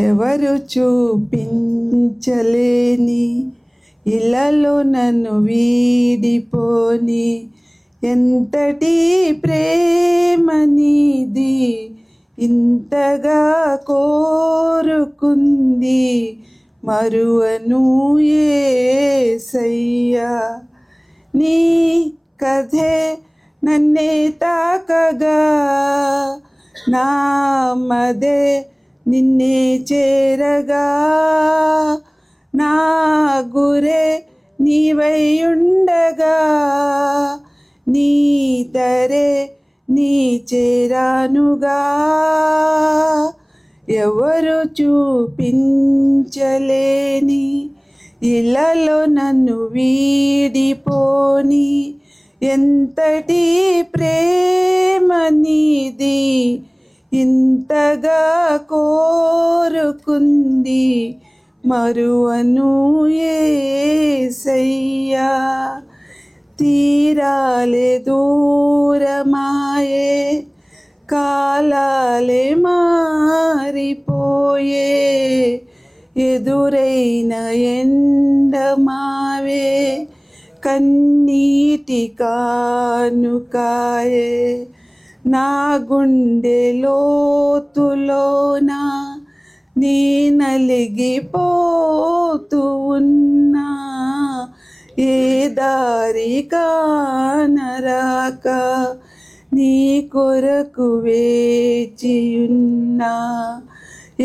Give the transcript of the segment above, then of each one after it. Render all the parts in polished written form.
ఎవరు చూపించలేని ఇలలో నన్ను వీడిపోని ఎంతటి ప్రేమ నీది ఇంతగా కోరుకుంది మరువను యేసయ్యా. నీ కథే నన్నే తాకగా నా మదే నిన్నే చేరగా నా గురే నీవై ఉండగా నీ తరే నీ చేరానుగా. ఎవరు చూపించలేని ఇలలో నన్ను వీడిపోని ఎంతటి ప్రేమ నీది ఇంతగా కోరుకుంది మరువను యేసయ్యా. తీరాలే దూరమాయే కాలాలే మారిపోయే ఎదురైన ఎండమావే కన్నీటి కానుకాయే నా గుండె లోతులోన నీ నలిగిపోతూ ఉన్నా ఏ దారి కానరాక నీ కొరకు వేచియున్నా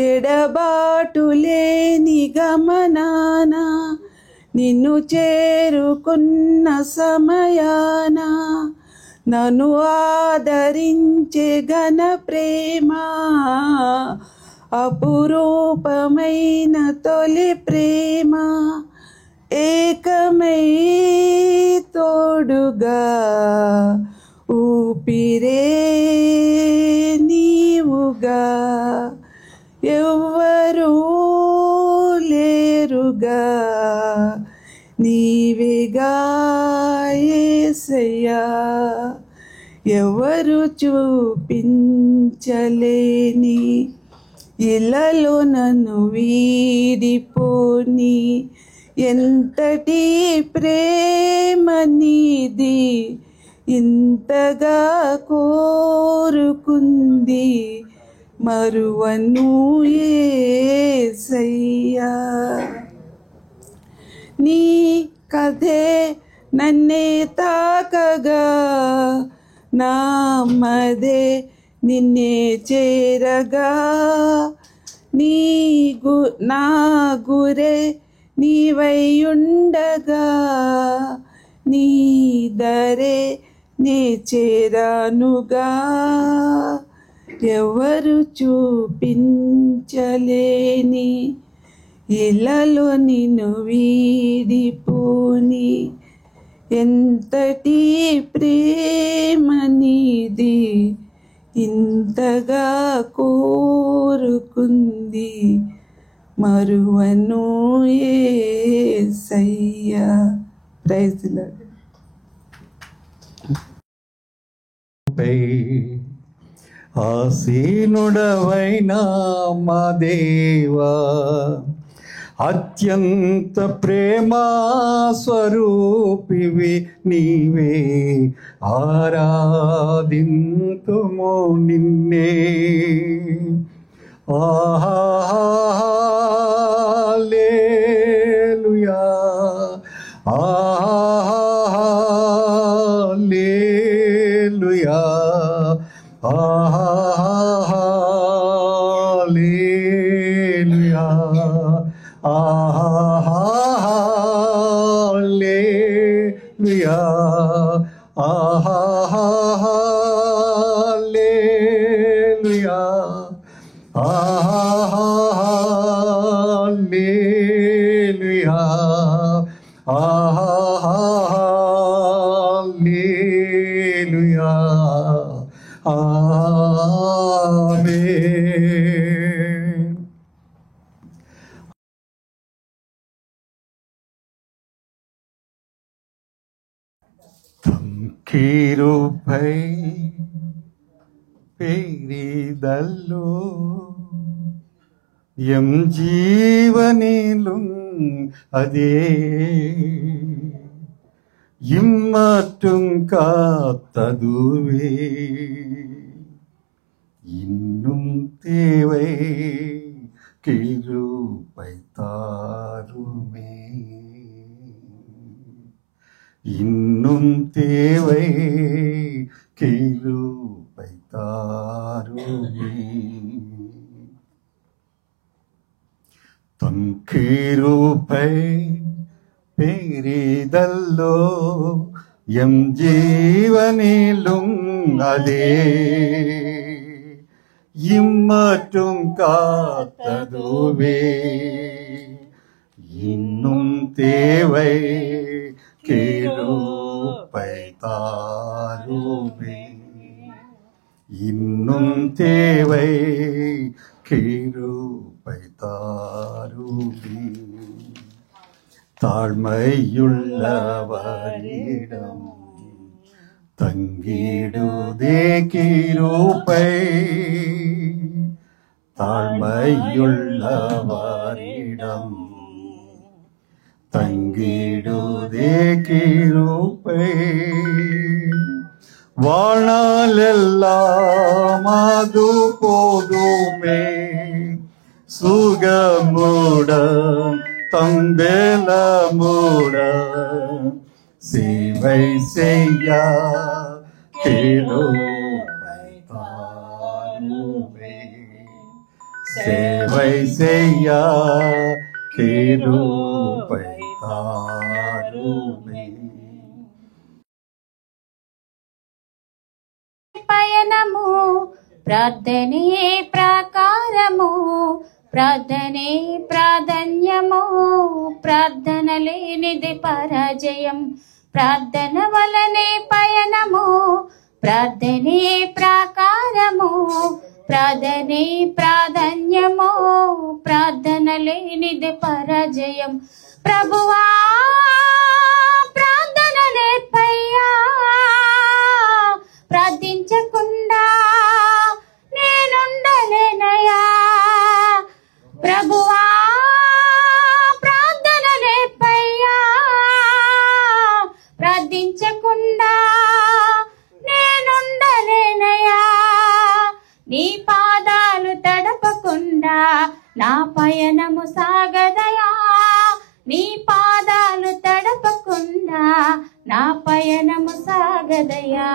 ఎడబాటు లేని గమనాన నిన్ను చేరుకున్న సమయాన నన్ను ఆదరించే ఘన ప్రేమ అపురూపమైన తొలి ప్రేమ ఏకమై తోడుగా ఊపిరే నీవుగా ఎవ్వరూ లేరుగా నీవేగా యేసయ్యా. ఎవరు చూపించలేని ఇలలో నన్ను వీడిపోని ఎంతటి ప్రేమ నీది ఇంతగా కోరుకుంది మరువను యేసయ్యా. నీ కథే నన్నే తాకగా నా మదే నిన్నే చేరగా నా గురే నీవై ఉండగా నీ దరే నే చేరానుగా. ఎవరు చూపించలేని ఇలలో నిన్ను వీడిపోని ఎంతటి ప్రేమ నీది ఇంతగా కోరుకుంది మరువను యేసయ్యా. Praise the lord. ఆసీనుడవైనా మా దేవా అత్యంత ప్రేమా స్వరూపివి నీవే ఆరాధింతుము నిన్నే. హల్లెలూయా హల్లెలూయా హల్లెలూయా హల్లెలూయా హల్లెలూయా హల్లెలూయా హల్లెలూయా ఆమేన్. ಕಿರುಪೈ ಪೇರಿದಲ್ಲೋ எம் ஜீவனிலும் அதே இம்மற்றும் காத்ததுவே இன்னும் தேவை கிருபை தாருமே இன்னும் தேவை கிருபை தாருமே தன் கிருபை பெரிதல்லோ எம் ஜீவனிலும் அதே இம்மற்றும் காத்ததுவே இன்னும் தேவை கிருபை தாருமே இன்னும் தேவை கிருபை தாருமே தாழ்மையுள்ளவரிடம் தங்கிடுதே கிருபை தாழ்மையுள்ளவரிடம் தங்கிடுதே கிருபை வாழ்நாளெல்லாம் அது போதுமே சுகமுடன் தம்பேலமுடன் சேவை செய்ய கிருபை தாருமே சேவை செய்ய கிருபை தாருமே పయనము ప్రార్థనే ప్రాకారము ప్రార్థనే ప్రాధాన్యము ప్రార్థన లేనిది పరాజయం ప్రార్థన వలనే పయనము ప్రార్థనే ప్రాకారము ప్రార్థనే ప్రాధాన్యము ప్రార్థన లేనిది పరాజయం ప్రభువా ప్రార్థన నేర్పయ్యా ప్రార్థించకుండా నేనుండలేనయా ప్రభువా ప్రార్థన నేర్పయ్యా ప్రార్థించకుండా నేనుండలేనయా నీ పాదాలు తడపకుండా నా పయనము సాగదయా నీ పాదాలు తడపకుండా నా పయనము సాగదయా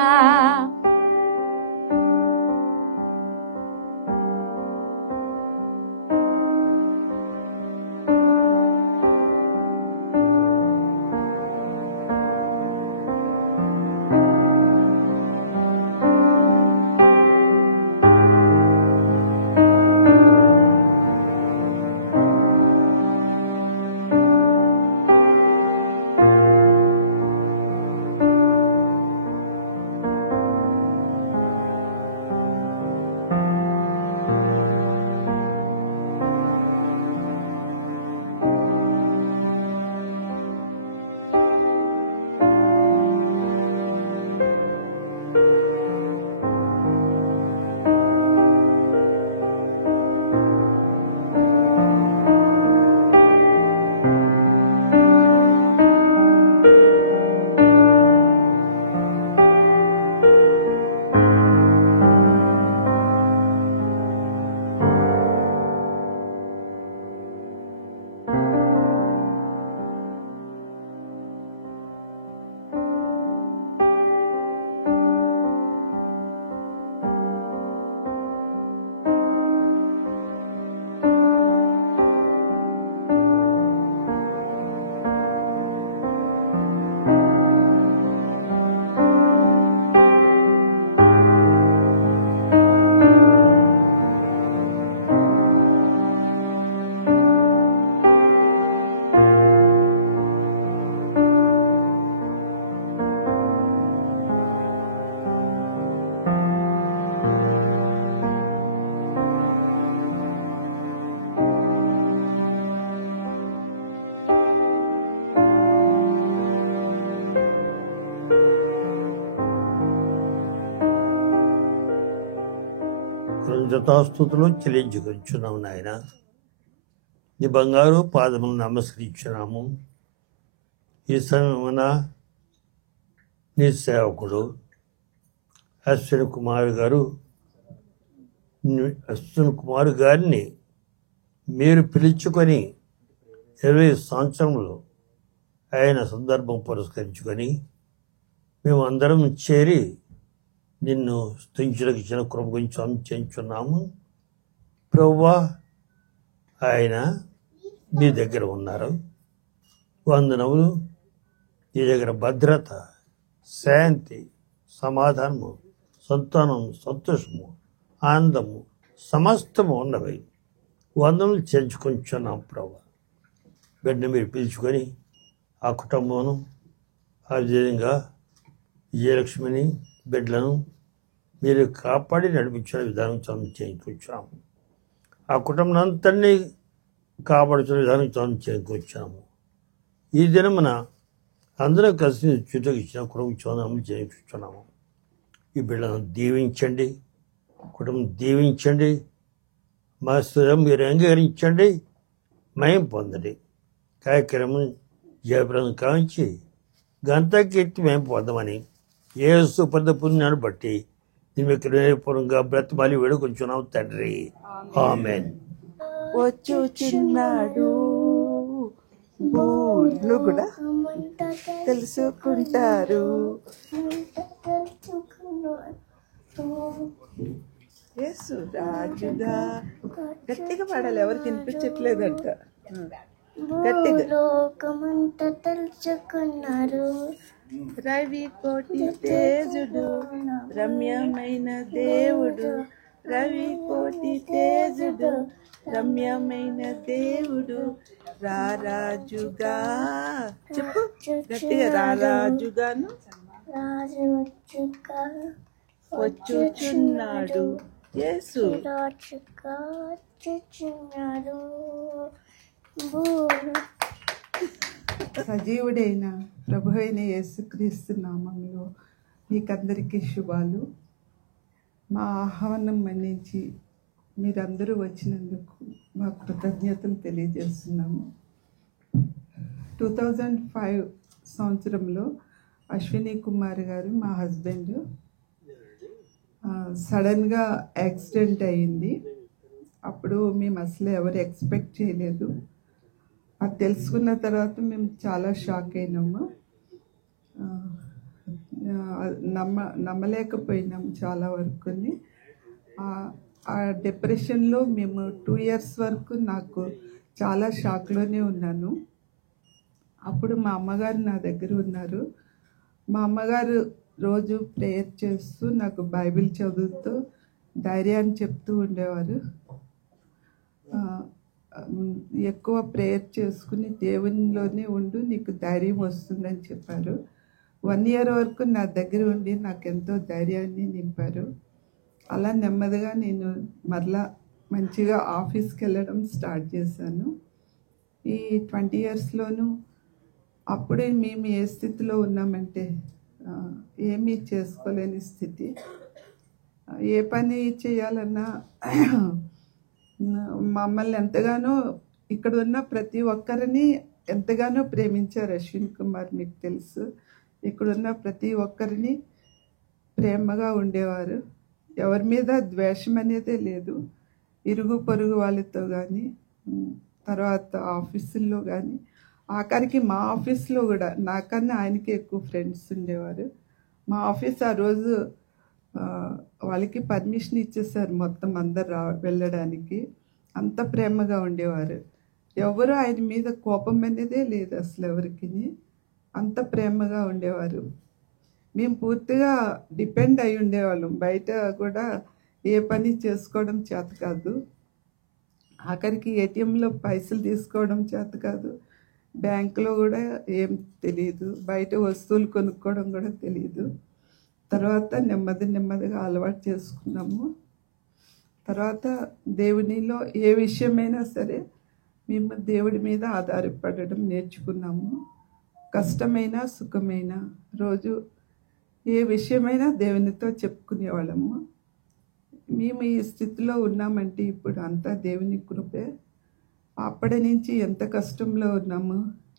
కృతజ్ఞతాస్తుతులు చెల్లించుకొంచున్నాం నాయన. నీ బంగారు పాదములు నమస్కరించున్నాము. ఈ సమయమున నీ సేవకుడు అశ్విని కుమార్ గారిని మీరు పిలుచుకొని 20 సంవత్సరములు ఆయన సందర్భం పురస్కరించుకొని మేమందరం చేరి నిన్ను స్తుతించుటకు ఇచ్చిన కృప గురించి చేయించున్నాము. ప్రభువా, ఆయన మీ దగ్గర ఉన్నారు. వందనములు. నీ దగ్గర భద్రత, శాంతి, సమాధానము, సంతానం, సంతోషము, ఆనందము సమస్తము ఉన్నవి. వందనములు చేర్చుకొంచున్నాం ప్రభు. బిడ్డను మీరు పిలుచుకొని ఆ కుటుంబమును ఆ విధంగా విజయలక్ష్మిని బిడ్డలను మీరు కాపాడి నడిపించిన విధానం చేయించుకొచ్చాము. ఆ కుటుంబం అంతటినీ కాపాడుతున్న విధానం చేయించుకొచ్చాము. ఈ దినమున అందరూ కలిసి చుట్టూ ఇచ్చిన కుటుంబం చేయించున్నాము. ఈ బిడ్డలను దీవించండి, కుటుంబం దీవించండి, మా స్థిరం మీరు అంగీకరించండి, మయం పొందండి. కార్యక్రమం జయప్రదం కావించి గంతకెత్తి మేము పొందమని యేసు పెద్ద పుణ్యాన్ని బట్టి దీని హృదయపూర్వకంగా బ్రతమాలి వేడుకొంచున్నాం తండ్రి. ఆమేన్. వచ్చుచున్నాడు, ఊళ్ళు కూడా తెలుసుకుంటారు. యేసు రాజుగా. గట్టిగా పాడాలి, ఎవరికి వినిపించట్లేదంట. గట్టిగా. లోకమంతా తెలుసుకున్నారు. రవి కోటి తేజుడు, రమ్యమైన దేవుడు. రవి కోటి తేజుడు, రమ్యమైన దేవుడు. రారాజుగా. చెప్పు గట్టిగా. రారాజుగాను రాజు వచ్చుగా వచ్చుచున్నాడు. యేసు రాజుగా వచ్చుచున్నాడు. సజీవుడైన ప్రభు అయిన యేసుక్రీస్తు నామంలో మీకందరికీ శుభాలు. మా ఆహ్వానం మన్నించి మీరందరూ వచ్చినందుకు మా కృతజ్ఞతలు తెలియజేస్తున్నాము. 2005 సంవత్సరంలో అశ్విని కుమార్ గారు, మా హస్బెండ్, సడన్గా యాక్సిడెంట్ అయ్యింది. అప్పుడు మేము అసలు ఎవరు ఎక్స్పెక్ట్ చేయలేదు. అది తెలుసుకున్న తర్వాత మేము చాలా షాక్ అయినాము. నమ్మలేకపోయినాము చాలా వరకుని. ఆ డిప్రెషన్లో మేము 2 years వరకు నాకు చాలా షాక్లోనే ఉన్నాను. అప్పుడు మా అమ్మగారు నా దగ్గర ఉన్నారు. మా అమ్మగారు రోజు ప్రేయర్ చేస్తూ నాకు బైబిల్ చదువుతూ ధైర్యాన్ని చెప్తూ ఉండేవారు. ఎక్కువ ప్రేయర్ చేసుకుని దేవునిలోనే ఉండు, నీకు ధైర్యం వస్తుందని చెప్పారు. 1 year వరకు నా దగ్గర ఉండి నాకు ఎంతో ధైర్యాన్ని నింపారు. అలా నెమ్మదిగా నేను మరలా మంచిగా ఆఫీస్కి వెళ్ళడం స్టార్ట్ చేశాను. ఈ 20 yearsలోనూ అప్పుడే మేము ఏ స్థితిలో ఉన్నామంటే ఏమీ చేసుకోలేని స్థితి. ఏ పని చేయాలన్నా మమ్మల్ని ఎంతగానో ఇక్కడ ఉన్న ప్రతి ఒక్కరిని ఎంతగానో ప్రేమించారు అశ్విన్ కుమార్. మీకు తెలుసు, ఇక్కడున్న ప్రతి ఒక్కరిని ప్రేమగా ఉండేవారు. ఎవరి మీద ద్వేషం అనేదే లేదు. ఇరుగు పొరుగు వాళ్ళతో కానీ, తర్వాత ఆఫీసుల్లో కానీ, ఆఖరికి మా ఆఫీస్లో కూడా నాకన్నా ఆయనకి ఎక్కువ ఫ్రెండ్స్ ఉండేవారు. మా ఆఫీస్ ఆ రోజు వాళ్ళకి పర్మిషన్ ఇచ్చేసారు మొత్తం అందరు వెళ్ళడానికి. అంత ప్రేమగా ఉండేవారు. ఎవరు ఆయన మీద కోపం అనేదే లేదు అసలు ఎవరికి. అంత ప్రేమగా ఉండేవారు. మేము పూర్తిగా డిపెండ్ అయి ఉండేవాళ్ళం. బయట కూడా ఏ పని చేసుకోవడం చేత కాదు. ఆఖరికి ఏటీఎంలో పైసలు తీసుకోవడం చేత కాదు. బ్యాంకులో కూడా ఏం తెలియదు. బయట వస్తువులు కొనుక్కోవడం కూడా తెలియదు. తర్వాత నెమ్మదిగా అలవాటు చేసుకున్నాము. తర్వాత దేవునిలో ఏ విషయమైనా సరే మేము దేవుడి మీద ఆధారపడడం నేర్చుకున్నాము. కష్టమైన సుఖమైన రోజు ఏ విషయమైనా దేవునితో చెప్పుకునేవాళ్ళము. మేము ఈ స్థితిలో ఉన్నామంటే ఇప్పుడు అంతా దేవుని కృపే. అప్పటి నుంచి ఎంత కష్టంలో ఉన్నాము.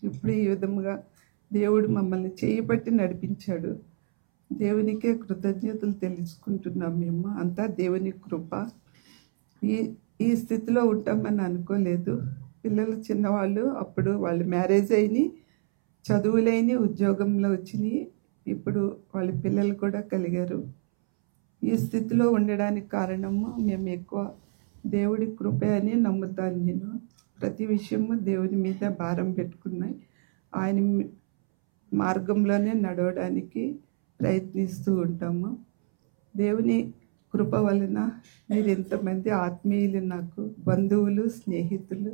ఇప్పుడు ఈ విధముగా దేవుడు మమ్మల్ని చేయబట్టి నడిపించాడు. దేవునికే కృతజ్ఞతలు తెలుసుకుంటున్నాం మేము. అంతా దేవుని కృప. ఈ స్థితిలో ఉంటామని అనుకోలేదు. పిల్లలు చిన్నవాళ్ళు, అప్పుడు వాళ్ళు మ్యారేజ్ అయినాయి, చదువులైన, ఉద్యోగంలో వచ్చినాయి. ఇప్పుడు వాళ్ళ పిల్లలు కూడా కలిగారు. ఈ స్థితిలో ఉండడానికి కారణము మేము ఎక్కువ దేవుడి కృప అని నమ్ముతాను. నేను ప్రతి విషయము దేవుని మీద భారం పెట్టుకున్నాయి. ఆయన మార్గంలోనే నడవడానికి ప్రయత్నిస్తూ ఉంటాము. దేవుని కృప వలన మీరు ఎంతమంది ఆత్మీయులు, నాకు బంధువులు, స్నేహితులు,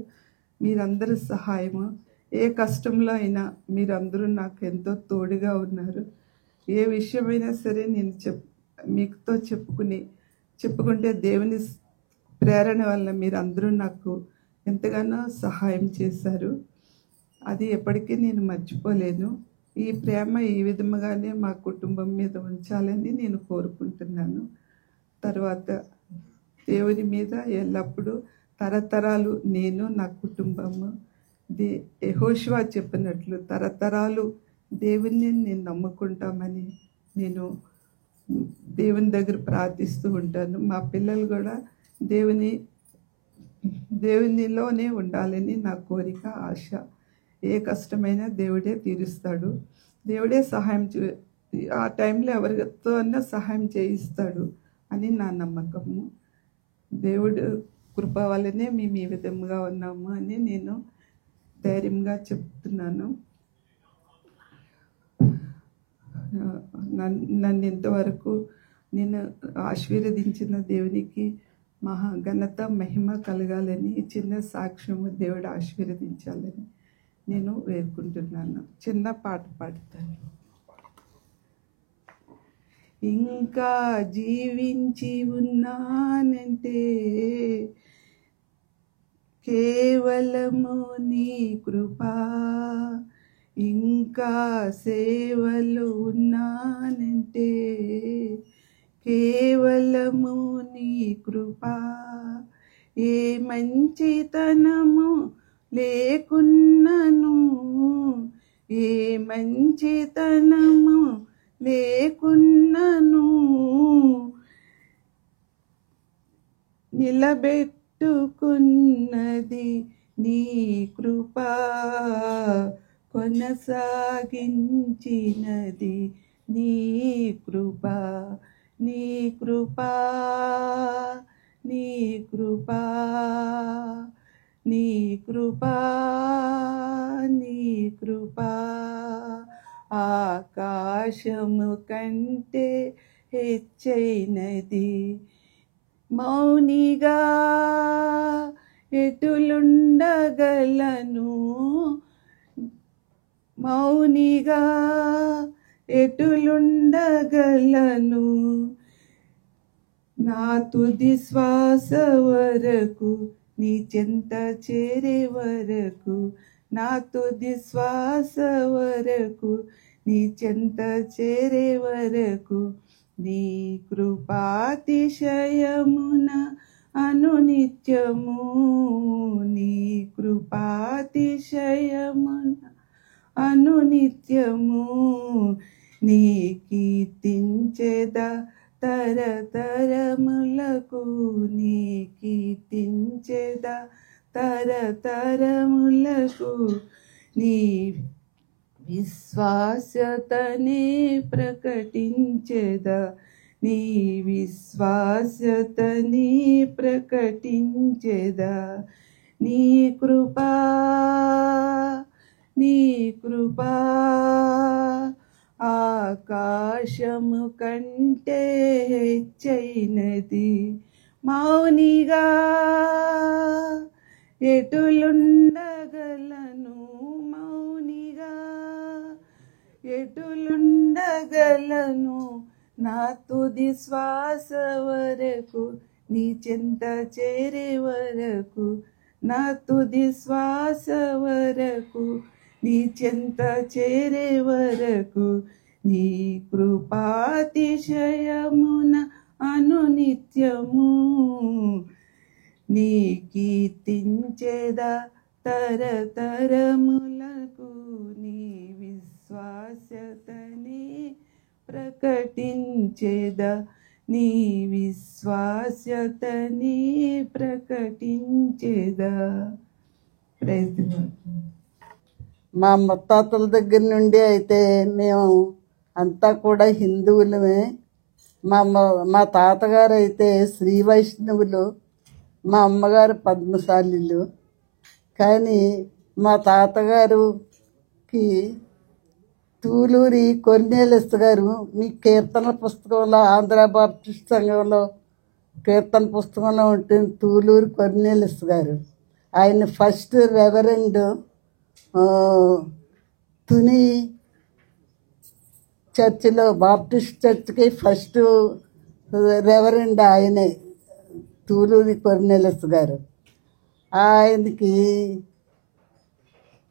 మీరందరూ సహాయము. ఏ కష్టంలో అయినా మీరందరూ నాకు ఎంతో తోడుగా ఉన్నారు. ఏ విషయమైనా సరే నేను మీతో చెప్పుకుంటే దేవుని ప్రేరణ వల్ల మీరందరూ నాకు ఎంతగానో సహాయం చేశారు. అది ఎప్పటికీ నేను మర్చిపోలేను. ఈ ప్రేమ ఈ విధముగానే మా కుటుంబం మీద ఉంచాలని నేను కోరుకుంటున్నాను. తర్వాత దేవుని మీద ఎల్లప్పుడూ తరతరాలు నేను, నా కుటుంబము, యెహోషువ చెప్పినట్లు తరతరాలు దేవుణ్ణి నేను నమ్ముకుంటామని నేను దేవుని దగ్గర ప్రార్థిస్తూ ఉంటాను. మా పిల్లలు కూడా దేవునిలోనే ఉండాలని నా కోరిక, ఆశ. ఏ కష్టమైనా దేవుడే తీరుస్తాడు. దేవుడే సహాయం ఆ టైంలో ఎవరితో అన్నా సహాయం చేయిస్తాడు అని నా నమ్మకము. దేవుడు కృప వల్లనే మేము ఈ విధంగా ఉన్నాము అని నేను ధైర్యంగా చెప్తున్నాను. నన్ను ఇంతవరకు నేను ఆశీర్వదించిన దేవునికి మహా ఘనత, మహిమ కలగాలని, చిన్న సాక్ష్యము దేవుడు ఆశీర్వదించాలని నేను వేడుకుంటున్నాను. చిన్న పాట పాడుతాను. ఇంకా జీవించి ఉన్నానంటే కేవలము నీ కృపా. ఇంకా సేవలు ఉన్నానంటే కేవలము నీ కృపా. ఏ మంచితనము లేకున్నను, ఏ మంచితనము లేకున్నను, నిలబెట్టుకున్నది నీ కృపా. కొనసాగించినది నీ కృపా. నీ కృపా, నీ కృపా, నీ కృపా, నీ కృపా. ఆకాశము కంటే హెచ్చైనది. మౌనిగా ఎటులుండగలను, మౌనిగా ఎటులుండగలను. నా తుది శ్వాస వరకు, నీ చెంత చేరే వరకు, నా తుది శ్వాస వరకు, నీ చెంత చేరే వరకు, నీ కృపాతిశయమున అనునిత్యము, నీ కృపాతిశయమున అనునిత్యము. నీ కీర్తించెదా తరతరములకు, నీ కీర్తించెదా తరతరములకు. నీ విశ్వాస్యతనే ప్రకటించెదా, నీ విశ్వాస్యతని ప్రకటించెదా. నీ కృపా, నీ కృపా. ఆకాశము కంటే హెచ్చైనది. మౌనిగా ఎటులుండగలను, మౌనిగా ఎటులుండగలను. నా తుది శ్వాస వరకు, నీ చెంత చేరే వరకు, నా తుది శ్వాస వరకు, నీ చెంత చేరే వరకు. నీ కృపాతిశయమున అనునిత్యము, నీ కీర్తించెదా తరతరములకు నీ విశ్వాస్యతని ప్రకటించేదా, నీ విశ్వాస్యతని ప్రకటించేదా. Praise the lord. మా ముత్తాతల దగ్గర నుండి అయితే మేము అంతా కూడా హిందువులమే. మా తాతగారు అయితే శ్రీ వైష్ణవులు, మా అమ్మగారు పద్మశాలిలు. కానీ మా తాతగారుకి తూలూరి కొర్నేలస్ గారు మీ కీర్తన పుస్తకంలో, ఆంధ్ర బాప్టిస్ట్ సంఘంలో కీర్తన పుస్తకంలో ఉంటుంది తూలూరి కొర్నేలస్ గారు. ఆయన ఫస్ట్ రెవరెండ్ తుని చర్చిలో, బాప్టిస్ట్ చర్చ్కి ఫస్ట్ రెవరెండ్ ఆయనే, తూలూరి కొర్నేలస్ గారు. ఆయనకి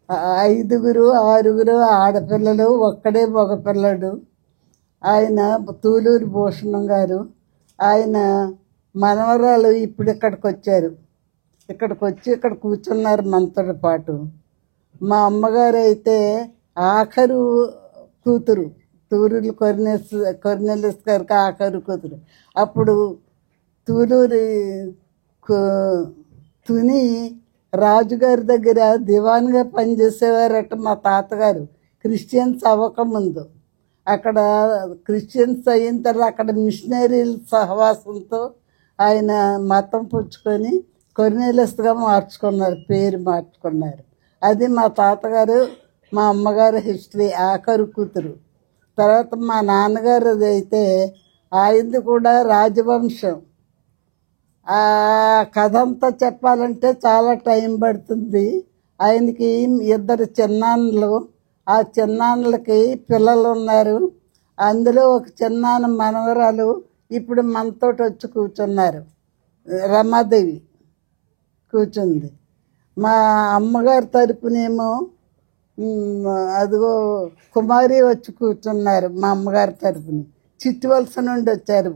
5 6 ఆడపిల్లలు, ఒక్కడే మగపిల్లడు. ఆయన తూలూరి భూషణం గారు. ఆయన మనవరాలు ఇప్పుడు ఇక్కడికి వచ్చారు. ఇక్కడికి వచ్చి ఇక్కడ కూర్చున్నారు మనతో పాటు. మా అమ్మగారు అయితే ఆఖరు కూతురు, తూలూరి కొర్నేలస్ గారికి ఆఖరు కూతురు. అప్పుడు తూలూరి తుని రాజుగారి దగ్గర దివాన్గా పనిచేసేవారట మా తాతగారు, క్రిస్టియన్స్ అవ్వకముందు. అక్కడ క్రిస్టియన్స్ అయిన తర్వాత అక్కడ మిషనరీల సహవాసంతో ఆయన మతం పుచ్చుకొని కొర్నేలస్గా మార్చుకున్నారు, పేరు మార్చుకున్నారు. అది మా తాతగారు, మా అమ్మగారు హిస్టరీ, ఆఖరు కూతురు. తర్వాత మా నాన్నగారు అయితే ఆయనది కూడా రాజవంశం. ఆ కథ అంతా చెప్పాలంటే చాలా టైం పడుతుంది. ఆయనకి 2 చిన్నాన్నలు, ఆ చిన్నాన్నలకి పిల్లలు ఉన్నారు. అందులో ఒక చిన్నాన్న మనవరాలు ఇప్పుడు మనతో వచ్చి కూర్చున్నారు, రమాదేవి కూర్చుంది. మా అమ్మగారి తరపునేమో అదిగో కుమారి వచ్చి కూర్చున్నారు. మా అమ్మగారి తరపుని చిట్టువలస నుండి వచ్చారు,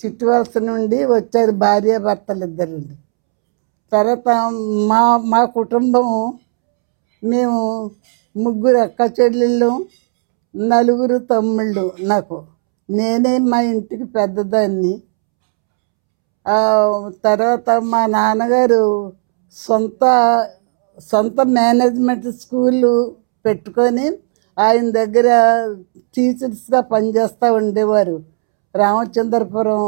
చిట్టువలస నుండి వచ్చారు భార్యాభర్తలు ఇద్దరండి. తర్వాత మా కుటుంబం, మేము 3 అక్క చెల్లెళ్ళు, 4 తమ్ముళ్ళు. నాకు నేనే మా ఇంటికి పెద్దదాన్ని. తర్వాత మా నాన్నగారు సొంత మేనేజ్మెంట్ స్కూళ్ళు పెట్టుకొని ఆయన దగ్గర టీచర్స్గా పనిచేస్తూ ఉండేవారు. రామచంద్రపురం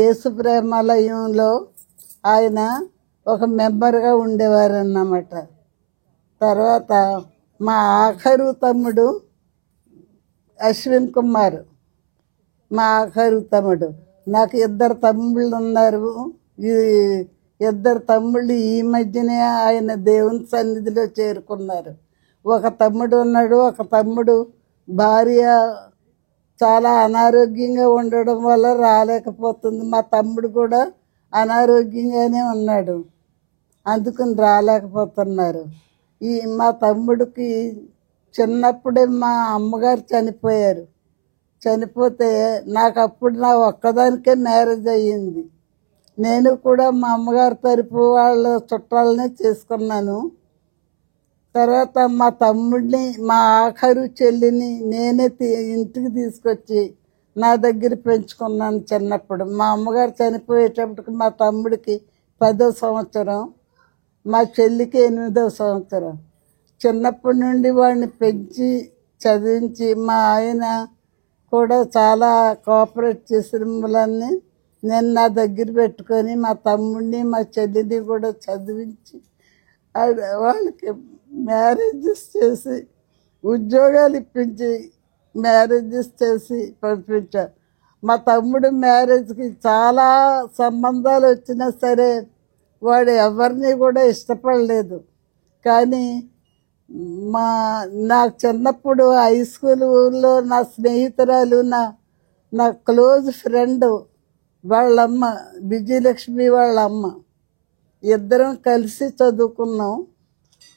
యేసు ప్రేమాలయంలో ఆయన ఒక మెంబర్గా ఉండేవారు అన్నమాట. తర్వాత మా ఆఖరు తమ్ముడు అశ్విన్ కుమార్, మా ఆఖరు తమ్ముడు. నాకు 2 తమ్ముళ్ళు ఉన్నారు. ఈ 2 తమ్ముళ్ళు ఈ మధ్యనే ఆయన దేవుని సన్నిధిలో చేరుకున్నారు. ఒక తమ్ముడు ఉన్నాడు, ఒక తమ్ముడు భార్య చాలా అనారోగ్యంగా ఉండడం వల్ల రాలేకపోతుంది. మా తమ్ముడు కూడా అనారోగ్యంగానే ఉన్నాడు, అందుకని రాలేకపోతున్నారు. మా తమ్ముడికి చిన్నప్పుడే మా అమ్మగారు చనిపోయారు. చనిపోతే నాకు అప్పుడు నా ఒక్కదానికే మ్యారేజ్ అయ్యింది. నేను కూడా మా అమ్మగారి తరపు వాళ్ళ చుట్టాలనే చేసుకున్నాను. తర్వాత మా తమ్ముడిని, మా ఆఖరు చెల్లిని నేనే ఇంటికి తీసుకొచ్చి నా దగ్గర పెంచుకున్నాను చిన్నప్పుడు. మా అమ్మగారు చనిపోయేటప్పటికి మా తమ్ముడికి 10వ సంవత్సరం, మా చెల్లికి 8వ సంవత్సరం. చిన్నప్పటి నుండి వాడిని పెంచి చదివించి మా ఆయన కూడా చాలా కోఆపరేట్ చేసిన మూలాన్ని నేను నా దగ్గర పెట్టుకొని మా తమ్ముడిని మా చెల్లిని కూడా చదివించి వాళ్ళకి మ్యారేజెస్ చేసి ఉద్యోగాలు ఇప్పించి మ్యారేజెస్ చేసి పంపించారు. మా తమ్ముడు మ్యారేజ్కి చాలా సంబంధాలు వచ్చినా సరే వాడు ఎవరిని కూడా ఇష్టపడలేదు. కానీ నాకు చిన్నప్పుడు హై స్కూల్లో నా స్నేహితురాలు, నా క్లోజ్ ఫ్రెండ్ వాళ్ళమ్మ, విజయలక్ష్మి వాళ్ళ అమ్మ, ఇద్దరం కలిసి చదువుకున్నాం.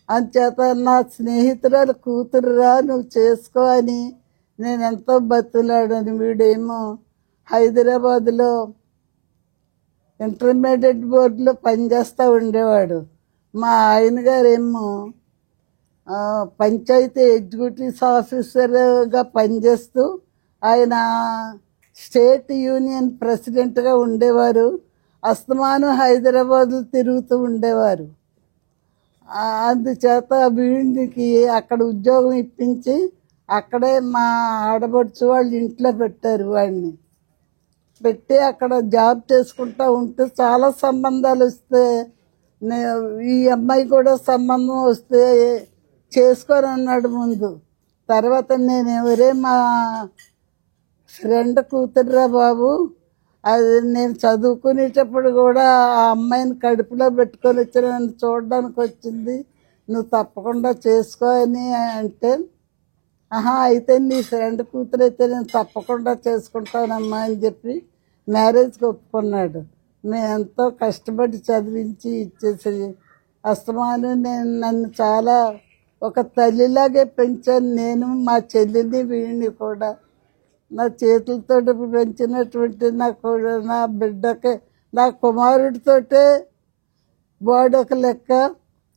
అంచేత నా స్నేహితురాలు కూతురురా నువ్వు చేసుకో అని నేను ఎంతో బతులాడని. వీడేమో హైదరాబాద్లో ఇంటర్మీడియట్ బోర్డులో పనిచేస్తూ ఉండేవాడు. మా ఆయన గారేమో పంచాయతీ ఎగ్జిక్యూటివ్ ఆఫీసర్గా పనిచేస్తూ ఆయన స్టేట్ యూనియన్ ప్రెసిడెంట్గా ఉండేవారు. అస్తమానం హైదరాబాద్లో తిరుగుతూ ఉండేవారు. అందుచేత వీడికి అక్కడ ఉద్యోగం ఇప్పించి అక్కడే మా ఆడపడుచు వాళ్ళు ఇంట్లో పెట్టారు. వాడిని పెట్టి అక్కడ జాబ్ చేసుకుంటూ ఉంటూ చాలా సంబంధాలు వస్తే ఈ అమ్మాయి కూడా సంబంధం వస్తే చేసుకొని అన్నాడు ముందు. తర్వాత నేను ఎవరే మా ఫ్రెండ్ కూతురురా బాబు, అది నేను చదువుకునేటప్పుడు కూడా ఆ అమ్మాయిని కడుపులో పెట్టుకొని వచ్చి నన్ను చూడడానికి వచ్చింది, నువ్వు తప్పకుండా చేసుకో అని అంటే, అయితే నీ ఫ్రెండ్ కూతురు అయితే నేను తప్పకుండా చేసుకుంటానమ్మా అని చెప్పి మ్యారేజ్కి ఒప్పుకున్నాడు. నేను ఎంతో కష్టపడి చదివించి ఇచ్చేసి అస్తమాను నన్ను చాలా ఒక తల్లిలాగే పెంచాను. నేను మా చెల్లిని వీడిని కూడా నా చేతులతో పెంచినటువంటి నా బిడ్డకే నా కుమారుడితోటే వాడొక లెక్క.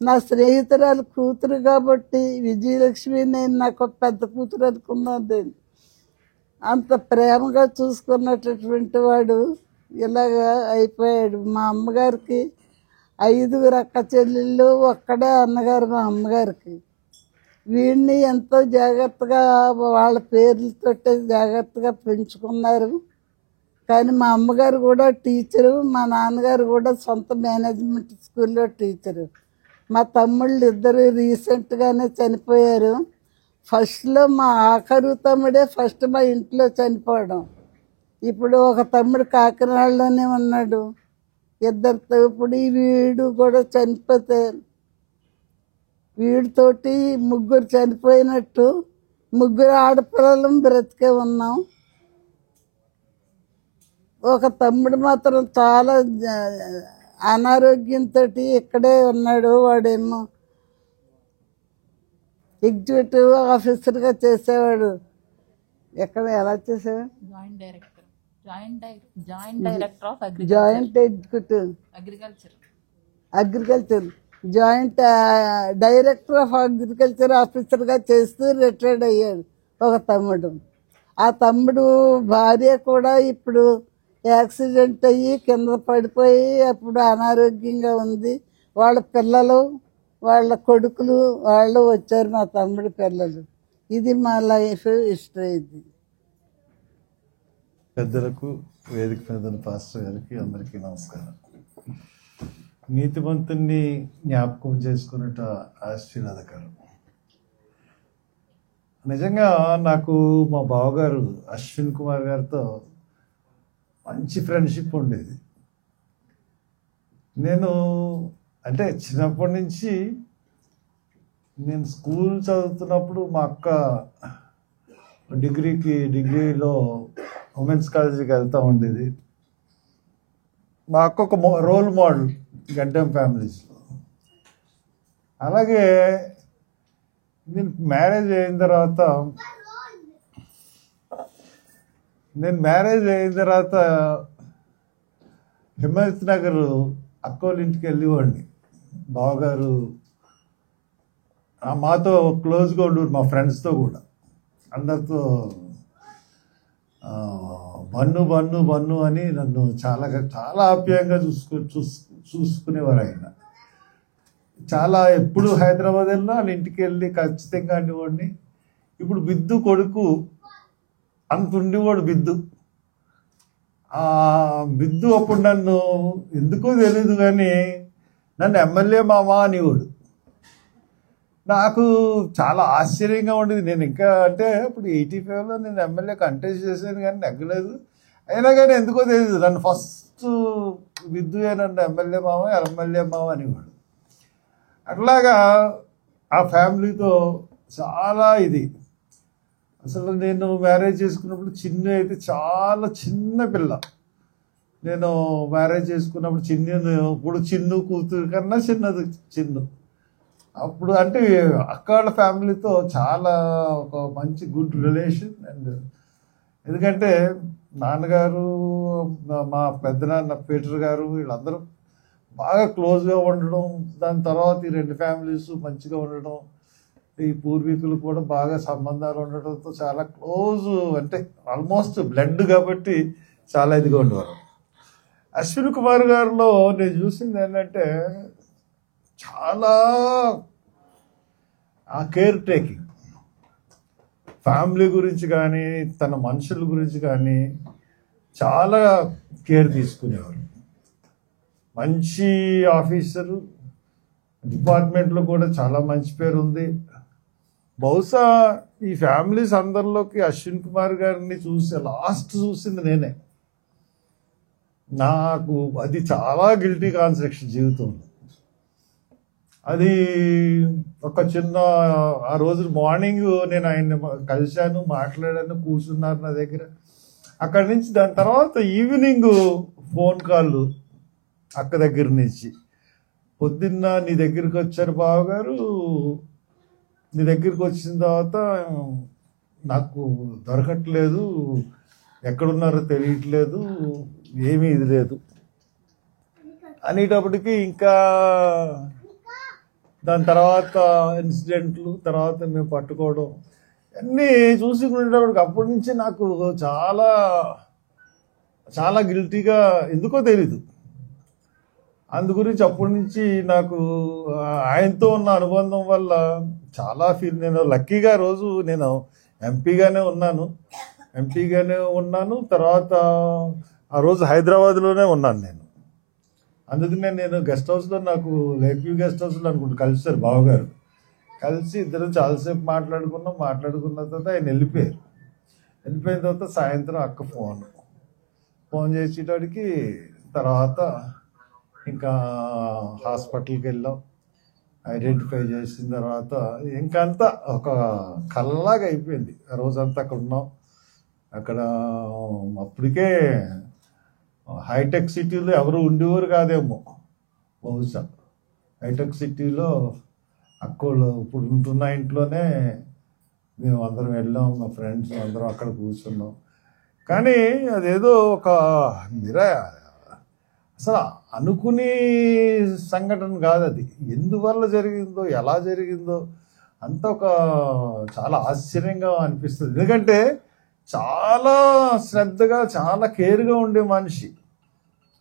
నా స్నేహితురాలు కూతురు కాబట్టి విజయలక్ష్మి నేను నాకు పెద్ద కూతురు అనుకున్నాను. నేను అంత ప్రేమగా చూసుకున్నటువంటి వాడు ఇలాగా అయిపోయాడు. మా అమ్మగారికి 5 అక్క చెల్లెళ్ళు, ఒక్కడే అన్నగారు మా అమ్మగారికి. వీడిని ఎంతో జాగ్రత్తగా వాళ్ళ పేర్లతోటే జాగ్రత్తగా పెంచుకున్నారు. కానీ మా అమ్మగారు కూడా టీచరు, మా నాన్నగారు కూడా సొంత మేనేజ్మెంట్ స్కూల్లో టీచరు. మా తమ్ముళ్ళు ఇద్దరు రీసెంట్గానే చనిపోయారు. ఫస్ట్లో మా ఆఖరు తమ్ముడే ఫస్ట్ మా ఇంట్లో చనిపోవడం. ఇప్పుడు ఒక తమ్ముడు కాకినాడలోనే ఉన్నాడు. ఇద్దరితో ఇప్పుడు వీడు కూడా చనిపోతే వీడితోటి 3 చనిపోయినట్టు 3 ఆడపిల్లలం బ్రతికే ఉన్నాం. ఒక తమ్ముడు మాత్రం చాలా అనారోగ్యంతో ఇక్కడే ఉన్నాడు. వాడేమో ఎగ్జిక్యూటివ్ ఆఫీసర్గా చేసేవాడు. ఎక్కడ ఎలా చేసేవాడు? Joint executive agriculture joint director of agriculture ఆఫీసర్గా చేస్తూ రిటైర్డ్ అయ్యాడు ఒక తమ్ముడు. ఆ తమ్ముడు భార్య కూడా ఇప్పుడు యాక్సిడెంట్ అయ్యి కింద పడిపోయి అప్పుడు అనారోగ్యంగా ఉంది. వాళ్ళ పిల్లలు, వాళ్ళ కొడుకులు వాళ్ళు వచ్చారు, మా తమ్ముడి పిల్లలు. ఇది మా లైఫ్ హిస్టరీ. ఇది పెద్దలకు, వేదిక మీద పాస్టర్ గారికి అందరికీ నమస్కారం. నీతివంతుణ్ణి జ్ఞాపకం చేసుకున్నట ఆశీర్వాదకరం. నిజంగా నాకు మా బావగారు అశ్విన్ కుమార్ గారితో మంచి ఫ్రెండ్షిప్ ఉండేది. నేను అంటే చిన్నప్పటి నుంచి నేను స్కూల్ చదువుతున్నప్పుడు మా అక్క డిగ్రీలో ఉమెన్స్ కాలేజీకి వెళ్తూ ఉండేది. మా అక్క ఒక రోల్ మోడల్ గడ్డం ఫ్యామిలీస్లో. అలాగే నేను మ్యారేజ్ అయిన తర్వాత హిమాయత్ నగర్ అక్కోళ్ళ ఇంటికి వెళ్ళేవాడిని. బావగారు మాతో క్లోజ్గా ఉండేవారు, మా ఫ్రెండ్స్తో కూడా అందరితో బన్ను బన్ను బన్ను అని నన్ను చాలా చాలా ఆప్యాయంగా చూసుకునేవారు ఆయన. చాలా ఎప్పుడు హైదరాబాద్ వెళ్ళినా వాళ్ళ ఇంటికి వెళ్ళి ఖచ్చితంగా అనేవాడిని. ఇప్పుడు బిద్దు కొడుకు అంత ఉండేవాడు బిద్దు. బిద్దు అప్పుడు నన్ను ఎందుకో తెలియదు కానీ నన్ను ఎమ్మెల్యే మామ అనేవాడు. నాకు చాలా ఆశ్చర్యంగా ఉండేది. నేను ఇంకా అంటే అప్పుడు 85లో నేను ఎమ్మెల్యే కంటెస్ట్ చేశాను కానీ నెగ్గలేదు. అయినా కానీ ఎందుకో తెలియదు నన్ను ఫస్ట్ బిద్దు నన్ను ఎమ్మెల్యే మామ అనేవాడు. అట్లాగా ఆ ఫ్యామిలీతో చాలా ఇది. అసలు నేను మ్యారేజ్ చేసుకున్నప్పుడు చిన్ను అయితే చాలా చిన్న పిల్ల. నేను మ్యారేజ్ చేసుకున్నప్పుడు ఇప్పుడు చిన్ను కూతురు కన్నా చిన్నది చిన్ను. అప్పుడు అంటే అక్క వాళ్ళ ఫ్యామిలీతో చాలా ఒక మంచి గుడ్ రిలేషన్. అండ్ ఎందుకంటే నాన్నగారు, మా పెద్దనాన్న పీటర్ గారు వీళ్ళందరూ బాగా క్లోజ్గా ఉండడం, దాని తర్వాత ఈ రెండు ఫ్యామిలీస్ మంచిగా ఉండడం, ఈ పూర్వీకులు కూడా బాగా సంబంధాలు ఉండడంతో చాలా క్లోజ్, అంటే ఆల్మోస్ట్ బ్లడ్ కాబట్టి చాలా ఇదిగా ఉండేవారు. అశ్విన్ కుమార్ గారిలో నేను చూసింది ఏంటంటే చాలా ఆ కేర్ టేకింగ్, ఫ్యామిలీ గురించి కానీ తన మనుషుల గురించి కానీ చాలా కేర్ తీసుకునేవారు. మంచి ఆఫీసరు, డిపార్ట్మెంట్లో కూడా చాలా మంచి పేరు ఉంది. బహుశా ఈ ఫ్యామిలీస్ అందరిలోకి అశ్విన్ కుమార్ గారిని లాస్ట్ చూసింది నేనే. నాకు అది చాలా గిల్టీ కాన్సెప్షన్ జీవితంలో. అది ఒక చిన్న, ఆ రోజు మార్నింగ్ నేను ఆయన్ని కలిశాను, మాట్లాడాను, కూర్చున్నారు నా దగ్గర. అక్కడి నుంచి దాని తర్వాత ఈవినింగ్ ఫోన్ కాళ్ళు అక్క దగ్గర నుంచి, పొద్దున్న నీ దగ్గరికి వచ్చారు బావగారు, నీ దగ్గరికి వచ్చిన తర్వాత నాకు దొరకట్లేదు, ఎక్కడున్నారో తెలియట్లేదు, ఏమీ ఇది లేదు అనేటప్పటికి, ఇంకా దాని తర్వాత ఇన్సిడెంట్లు, తర్వాత మేము పట్టుకోవడం అన్నీ చూసుకునేటప్పటికి అప్పటి నుంచి నాకు చాలా చాలా గిల్టీగా ఎందుకో తెలీదు. అందు గురించి అప్పటి నుంచి నాకు ఆయనతో ఉన్న అనుబంధం వల్ల చాలా నేను లక్కీగా రోజు నేను ఎంపీగానే ఉన్నాను. తర్వాత ఆ రోజు హైదరాబాద్లోనే ఉన్నాను నేను. అందుకనే నేను గెస్ట్ హౌస్లో, నాకు లేక్ వ్యూ గెస్ట్ హౌస్లో అనుకుంటూ కలిసారు బావగారు. కలిసి ఇద్దరు చాలాసేపు మాట్లాడుకున్న తర్వాత ఆయన వెళ్ళిపోయిన తర్వాత సాయంత్రం అక్క ఫోన్ చేసేటడికి, తర్వాత ఇంకా హాస్పిటల్కి వెళ్ళాం. ఐడెంటిఫై చేసిన తర్వాత ఇంకంతా ఒక కల్లాగా అయిపోయింది. ఆ రోజంతా అక్కడ ఉన్నాం. అక్కడ అప్పటికే హైటెక్ సిటీలో ఎవరు ఉండేవారు కాదేమో బహుశా. హైటెక్ సిటీలో అక్కోళ్ళు ఇప్పుడు ఉంటున్న ఇంట్లోనే మేము అందరం వెళ్ళాం, మా ఫ్రెండ్స్ అందరం అక్కడ కూర్చున్నాం. కానీ అదేదో ఒక అసలు అనుకునే సంఘటన కాదు అది. ఎందువల్ల జరిగిందో, ఎలా జరిగిందో అంత ఒక చాలా ఆశ్చర్యంగా అనిపిస్తుంది. ఎందుకంటే చాలా శ్రద్ధగా, చాలా కేర్గా ఉండే మనిషి.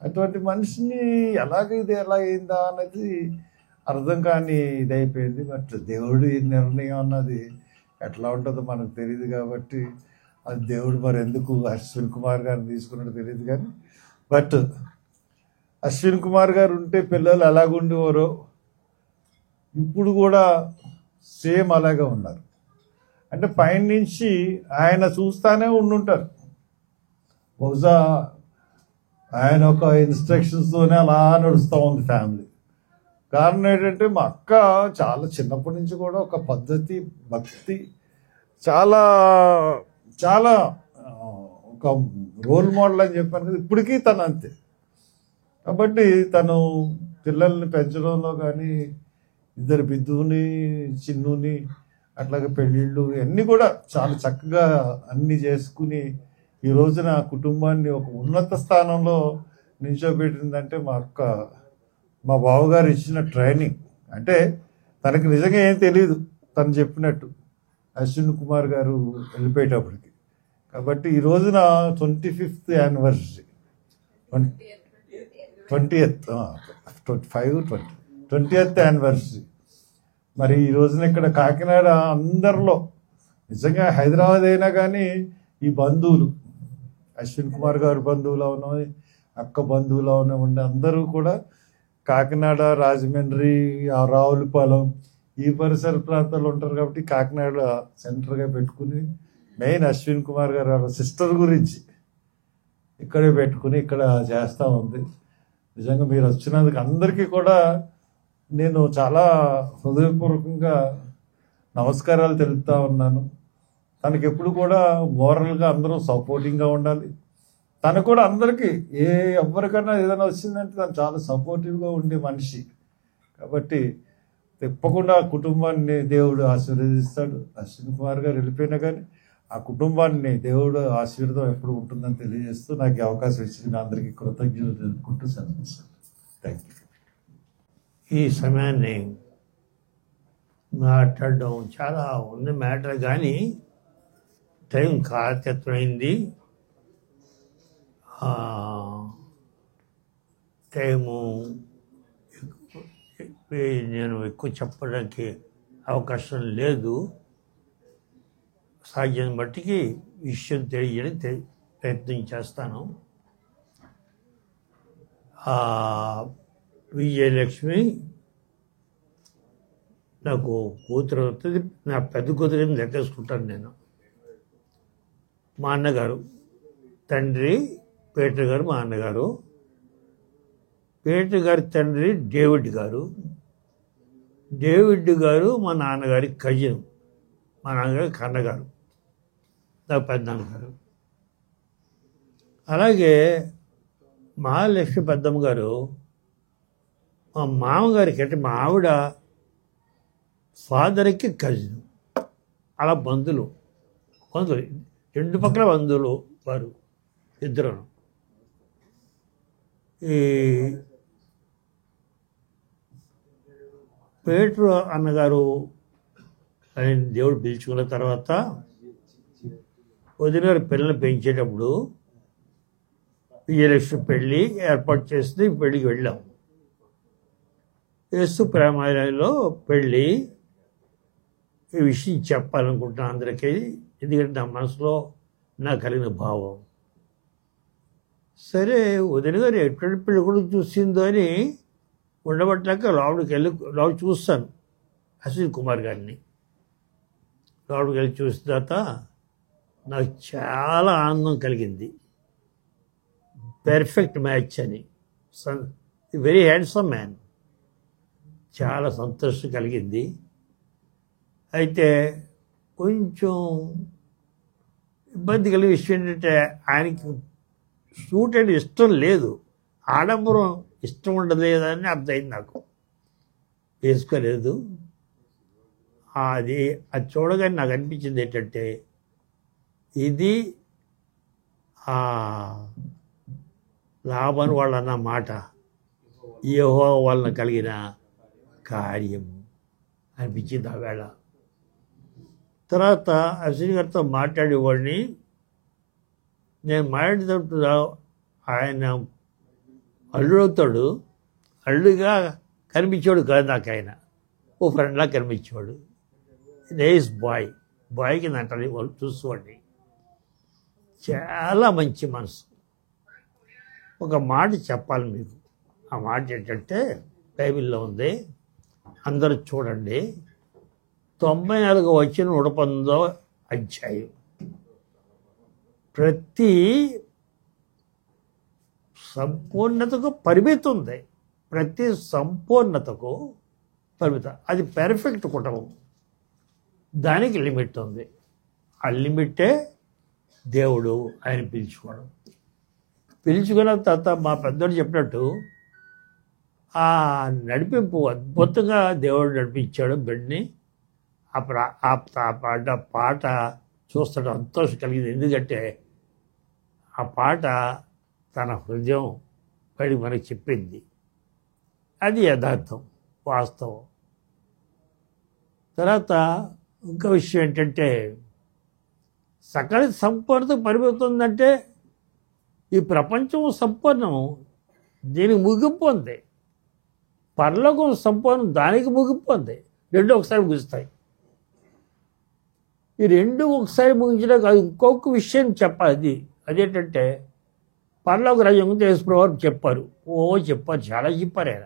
అటువంటి మనిషిని ఎలా అయిందా అన్నది అర్థం కాని ఇదైపోయింది. బట్ దేవుడి నిర్ణయం అన్నది ఎట్లా ఉంటుందో మనకు తెలియదు కాబట్టి, అది దేవుడు మరి ఎందుకు అశ్విన్ కుమార్ గారిని తీసుకున్నట్టు తెలియదు. కానీ బట్ అశ్విన్ కుమార్ గారు ఉంటే పిల్లలు ఎలాగుండేవారో ఇప్పుడు కూడా సేమ్ అలాగే ఉన్నారు. అంటే పైన నుంచి ఆయన చూస్తానే ఉండుంటారు. బహుశా ఆయన ఒక ఇన్స్ట్రక్షన్స్తోనే అలా నడుస్తూ ఉంది ఫ్యామిలీ. కారణం ఏంటంటే మా అక్క చాలా చిన్నప్పటి నుంచి కూడా ఒక పద్ధతి, భక్తి, చాలా చాలా ఒక రోల్ మోడల్ అని చెప్పాను కదా, ఇప్పటికీ తను అంతే. కాబట్టి తను పిల్లల్ని పెంచడంలో కానీ, ఇద్దరు బిద్దుని, చిన్నుని, అట్లాగే పెళ్ళిళ్ళు అన్నీ కూడా చాలా చక్కగా అన్నీ చేసుకుని ఈ రోజున కుటుంబాన్ని ఒక ఉన్నత స్థానంలో నిల్చోబెట్టిందంటే మా అక్క, మా బావగారు ఇచ్చిన ట్రైనింగ్. అంటే తనకి నిజంగా ఏం తెలియదు, తను చెప్పినట్టు అశ్విన్ కుమార్ గారు వెళ్ళిపోయేటప్పటికి. కాబట్టి ఈ రోజున 25th యానివర్సరీ, 20th యానివర్సరీ. మరి ఈ రోజున ఇక్కడ కాకినాడ అందరిలో, నిజంగా హైదరాబాద్ అయినా కానీ ఈ బంధువులు, అశ్విన్ కుమార్ గారి బంధువులు అవునా, అక్క బంధువులు అవునా ఉండే అందరూ కూడా కాకినాడ, రాజమండ్రి, రావులపాలెం ఈ పరిసర ప్రాంతాల్లో ఉంటారు. కాబట్టి కాకినాడ సెంటర్గా పెట్టుకుని మెయిన్ అశ్విన్ కుమార్ గారు వాళ్ళ సిస్టర్ గురించి ఇక్కడే పెట్టుకుని ఇక్కడ చేస్తూ ఉంది. నిజంగా మీరు వచ్చినందుకు అందరికీ కూడా నేను చాలా హృదయపూర్వకంగా నమస్కారాలు తెలుపుతూ ఉన్నాను. తనకి ఎప్పుడు కూడా మోరల్గా అందరూ సపోర్టింగ్గా ఉండాలి. తను కూడా అందరికీ ఎవరికైనా ఏదైనా వచ్చిందంటే తను చాలా సపోర్టివ్గా ఉండే మనిషి. కాబట్టి తప్పకుండా కుటుంబాన్ని దేవుడు ఆశీర్వదిస్తాడు. అశ్విన్ కుమార్ గారు వెళ్ళిపోయినా కానీ ఆ కుటుంబాన్ని దేవుడు ఆశీర్వాదం ఎప్పుడు ఉంటుందని తెలియజేస్తూ నాకు ఈ అవకాశం ఇచ్చిన అందరికీ కృతజ్ఞతలు తెలుపుకుంటూ సెలవిస్తాను. Thank you. ఈ సమయాన్ని మాట్లాడడం చాలా ఉంది మ్యాటర్, కానీ టైం కాలతత్వమైంది. టైము నేను ఎక్కువ చెప్పడానికి అవకాశం లేదు. సాధ్యం బట్టికి విషయం తెలియజేయడానికి ప్రయత్నం చేస్తాను. విజయలక్ష్మి నాకు కూతురు అవుతుంది. నా పెద్ద కూతురు లెక్కేసుకుంటాను నేను. మా అన్నగారు తండ్రి పీటర్ గారు, మా అన్నగారు. పీటర్ గారి తండ్రి డేవిడ్ గారు. డేవిడ్ గారు మా నాన్నగారి కజిన్, మా నాన్నగారి కన్నగారు, నా పెద్దనాన్నగారు. అలాగే మహాలక్ష్మి పెద్దమ్మ గారు మా మామగారికి, అంటే మా ఆవిడ ఫాదర్కి కజిన్. అలా బంధువులు రెండు పక్కల బంధువులు వారు ఇద్దరు. ఈ పేట్రు అన్నగారు ఆయన దేవుడు పిలుచుకున్న తర్వాత వదిన గారు పిల్లలు పెంచేటప్పుడు విజయలక్ష్మి పెళ్ళి ఏర్పాటు చేసి పెళ్ళికి వెళ్ళాం. యేసు ప్రేమాలయంలో పెళ్ళి. ఈ విషయం చెప్పాలనుకుంటున్నాను అందరికీ, ఎందుకంటే నా మనసులో నాకు కలిగిన భావం. సరే, వదిన గారు ఎటువంటి పెళ్ళి కూడా చూసిందో అని ఉండబట్టాక లోపలికి చూస్తాను అశ్విన్ కుమార్ గారిని. లోపలికి వెళ్ళి చూసిన తర్వాత నాకు చాలా ఆనందం కలిగింది. పెర్ఫెక్ట్ మ్యాచ్ అని. Very handsome man. చాలా సంతోషం కలిగింది. అయితే కొంచెం ఇబ్బంది కలిగే విషయం ఏంటంటే ఆయనకి సూట్ అంటే ఇష్టం లేదు, ఆడంబరం ఇష్టం ఉండలేదని అర్థమైంది నాకు. వేసుకోలేదు. అది చూడగానే నాకు అనిపించింది ఏంటంటే ఇది లాభాన్ని వాళ్ళు అన్న మాట యెహోవా వలన కలిగిన కార్యం అనిపించింది ఆ వేళ. తర్వాత అశ్విని గారితో మాట్లాడేవాడిని. నేను మాట్లాడేటప్పుడు ఆయన అల్లుడవుతాడు, అల్లుడుగా కనిపించేవాడు కాదు నాకు. ఆయన ఓ ఫ్రెండ్లా కనిపించేవాడు. నైస్ బాయ్ కింద అంటారు వాళ్ళు చూసుకోండి. చాలా మంచి మనసు. ఒక మాట చెప్పాలి మీకు. ఆ మాట ఏంటంటే బైబిల్లో ఉంది, అందరూ చూడండి. 94వ వచనం 119వ అధ్యాయం. ప్రతి సంపూర్ణతకు పరిమితి ఉంది. ప్రతి సంపూర్ణతకు పరిమితి. అది పెర్ఫెక్ట్ కుటుంబం, దానికి లిమిట్ ఉంది. ఆ లిమిటే దేవుడు ఆయన పిలుచుకోవడం. పిలుచుకున్న తర్వాత మా పెద్దోడు చెప్పినట్టు ఆ నడిపింపు అద్భుతంగా దేవుడు నడిపించాడు బిడ్డని. ఆ పాట చూస్తుంటే సంతోషం కలిగింది. ఎందుకంటే ఆ పాట తన హృదయం పడి మనకు చెప్పింది. అది యథార్థం, వాస్తవం. తర్వాత ఇంకో విషయం ఏంటంటే సకల సంపూర్ణత పరిమితుందంటే ఈ ప్రపంచం సంపూర్ణం, దీనికి ముగింపు ఉంది. పరలోకం సంపూర్ణం, దానికి ముగింపు ఉంది. రెండు ఒకసారి ముగిస్తాయి. ఈ రెండు ఒకసారి ముగించడం కాదు, ఇంకొక విషయం చెప్పాలి. అదేంటంటే పరలోక రాజ్యం గురించి యేసుప్రభువు చెప్పారు. చెప్పారు, చాలా చెప్పారు ఆయన.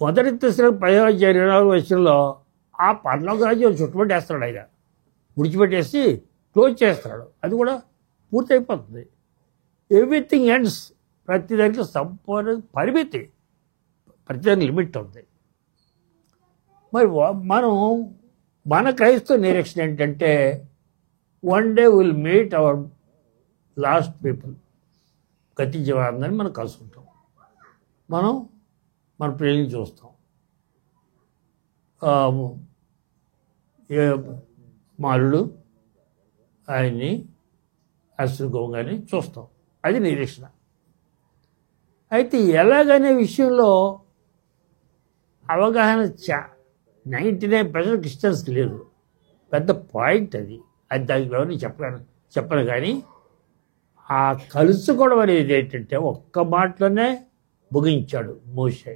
మొదటి దశలో 10వ వచనంలో ఆ పరలోక రాజ్యం చుట్టుపెట్టేస్తాడు ఆయన, విడిచిపెట్టేసి క్లోజ్ చేస్తాడు. అది కూడా పూర్తయిపోతుంది. Everything ends. ప్రతి దానికి సంపూర్ణ పరిమితి, ప్రతి దానికి లిమిట్ ఉంది. మరి మన క్రైస్తవ నిరీక్షణ ఏంటంటే one day will meet our lost people. గతించే వారందరినీ మనం కలుసుకుంటాం, మన ప్రియులను చూస్తాం. మాలుడు ఆయన్ని అశ్విని కుమార్ని చూస్తాం. అది నిరీక్షణ. అయితే ఎలాగనే విషయంలో అవగాహన 99% క్రిస్టియన్స్కి లేదు. పెద్ద పాయింట్ అది. దానికి ఎవరిని చెప్పను కానీ ఆ కలుసుకోవడం అనేది ఏంటంటే ఒక్క మాటలోనే ముగించాడు మోషే.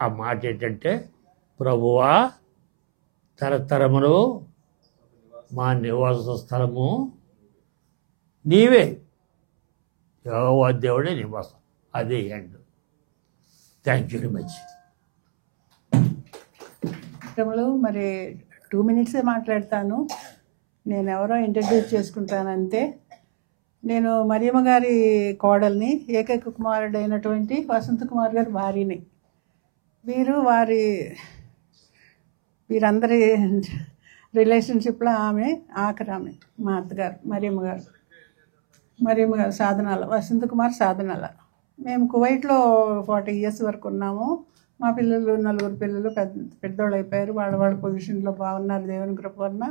ఆ మాట ఏంటంటే, ప్రభువా, తరతరములు మా నివాస స్థలము నీవే, యెహోవా దేవుడే నివాసం. అదే end. Thank you very much. మరి 2 minutes మాట్లాడతాను. నేను ఎవరో ఇంట్రడ్యూస్ చేసుకుంటానంతే. నేను మరియమ్మ గారి కోడల్ని, ఏకైక కుమారుడైనటువంటి వసంత కుమార్ గారి భార్యని. వీరందరి రిలేషన్షిప్లో ఆమె ఆఖరామె, మా అత్తగారు మరియమ్మ గారు సాధనాల, వసంత కుమార్ సాధనాల. మేము కువైట్లో 40 years వరకు ఉన్నాము. మా పిల్లలు 4 పిల్లలు పెద్దోళ్ళు అయిపోయారు. వాళ్ళ పొజిషన్లో బాగున్నారు దేవుని కృప వలన.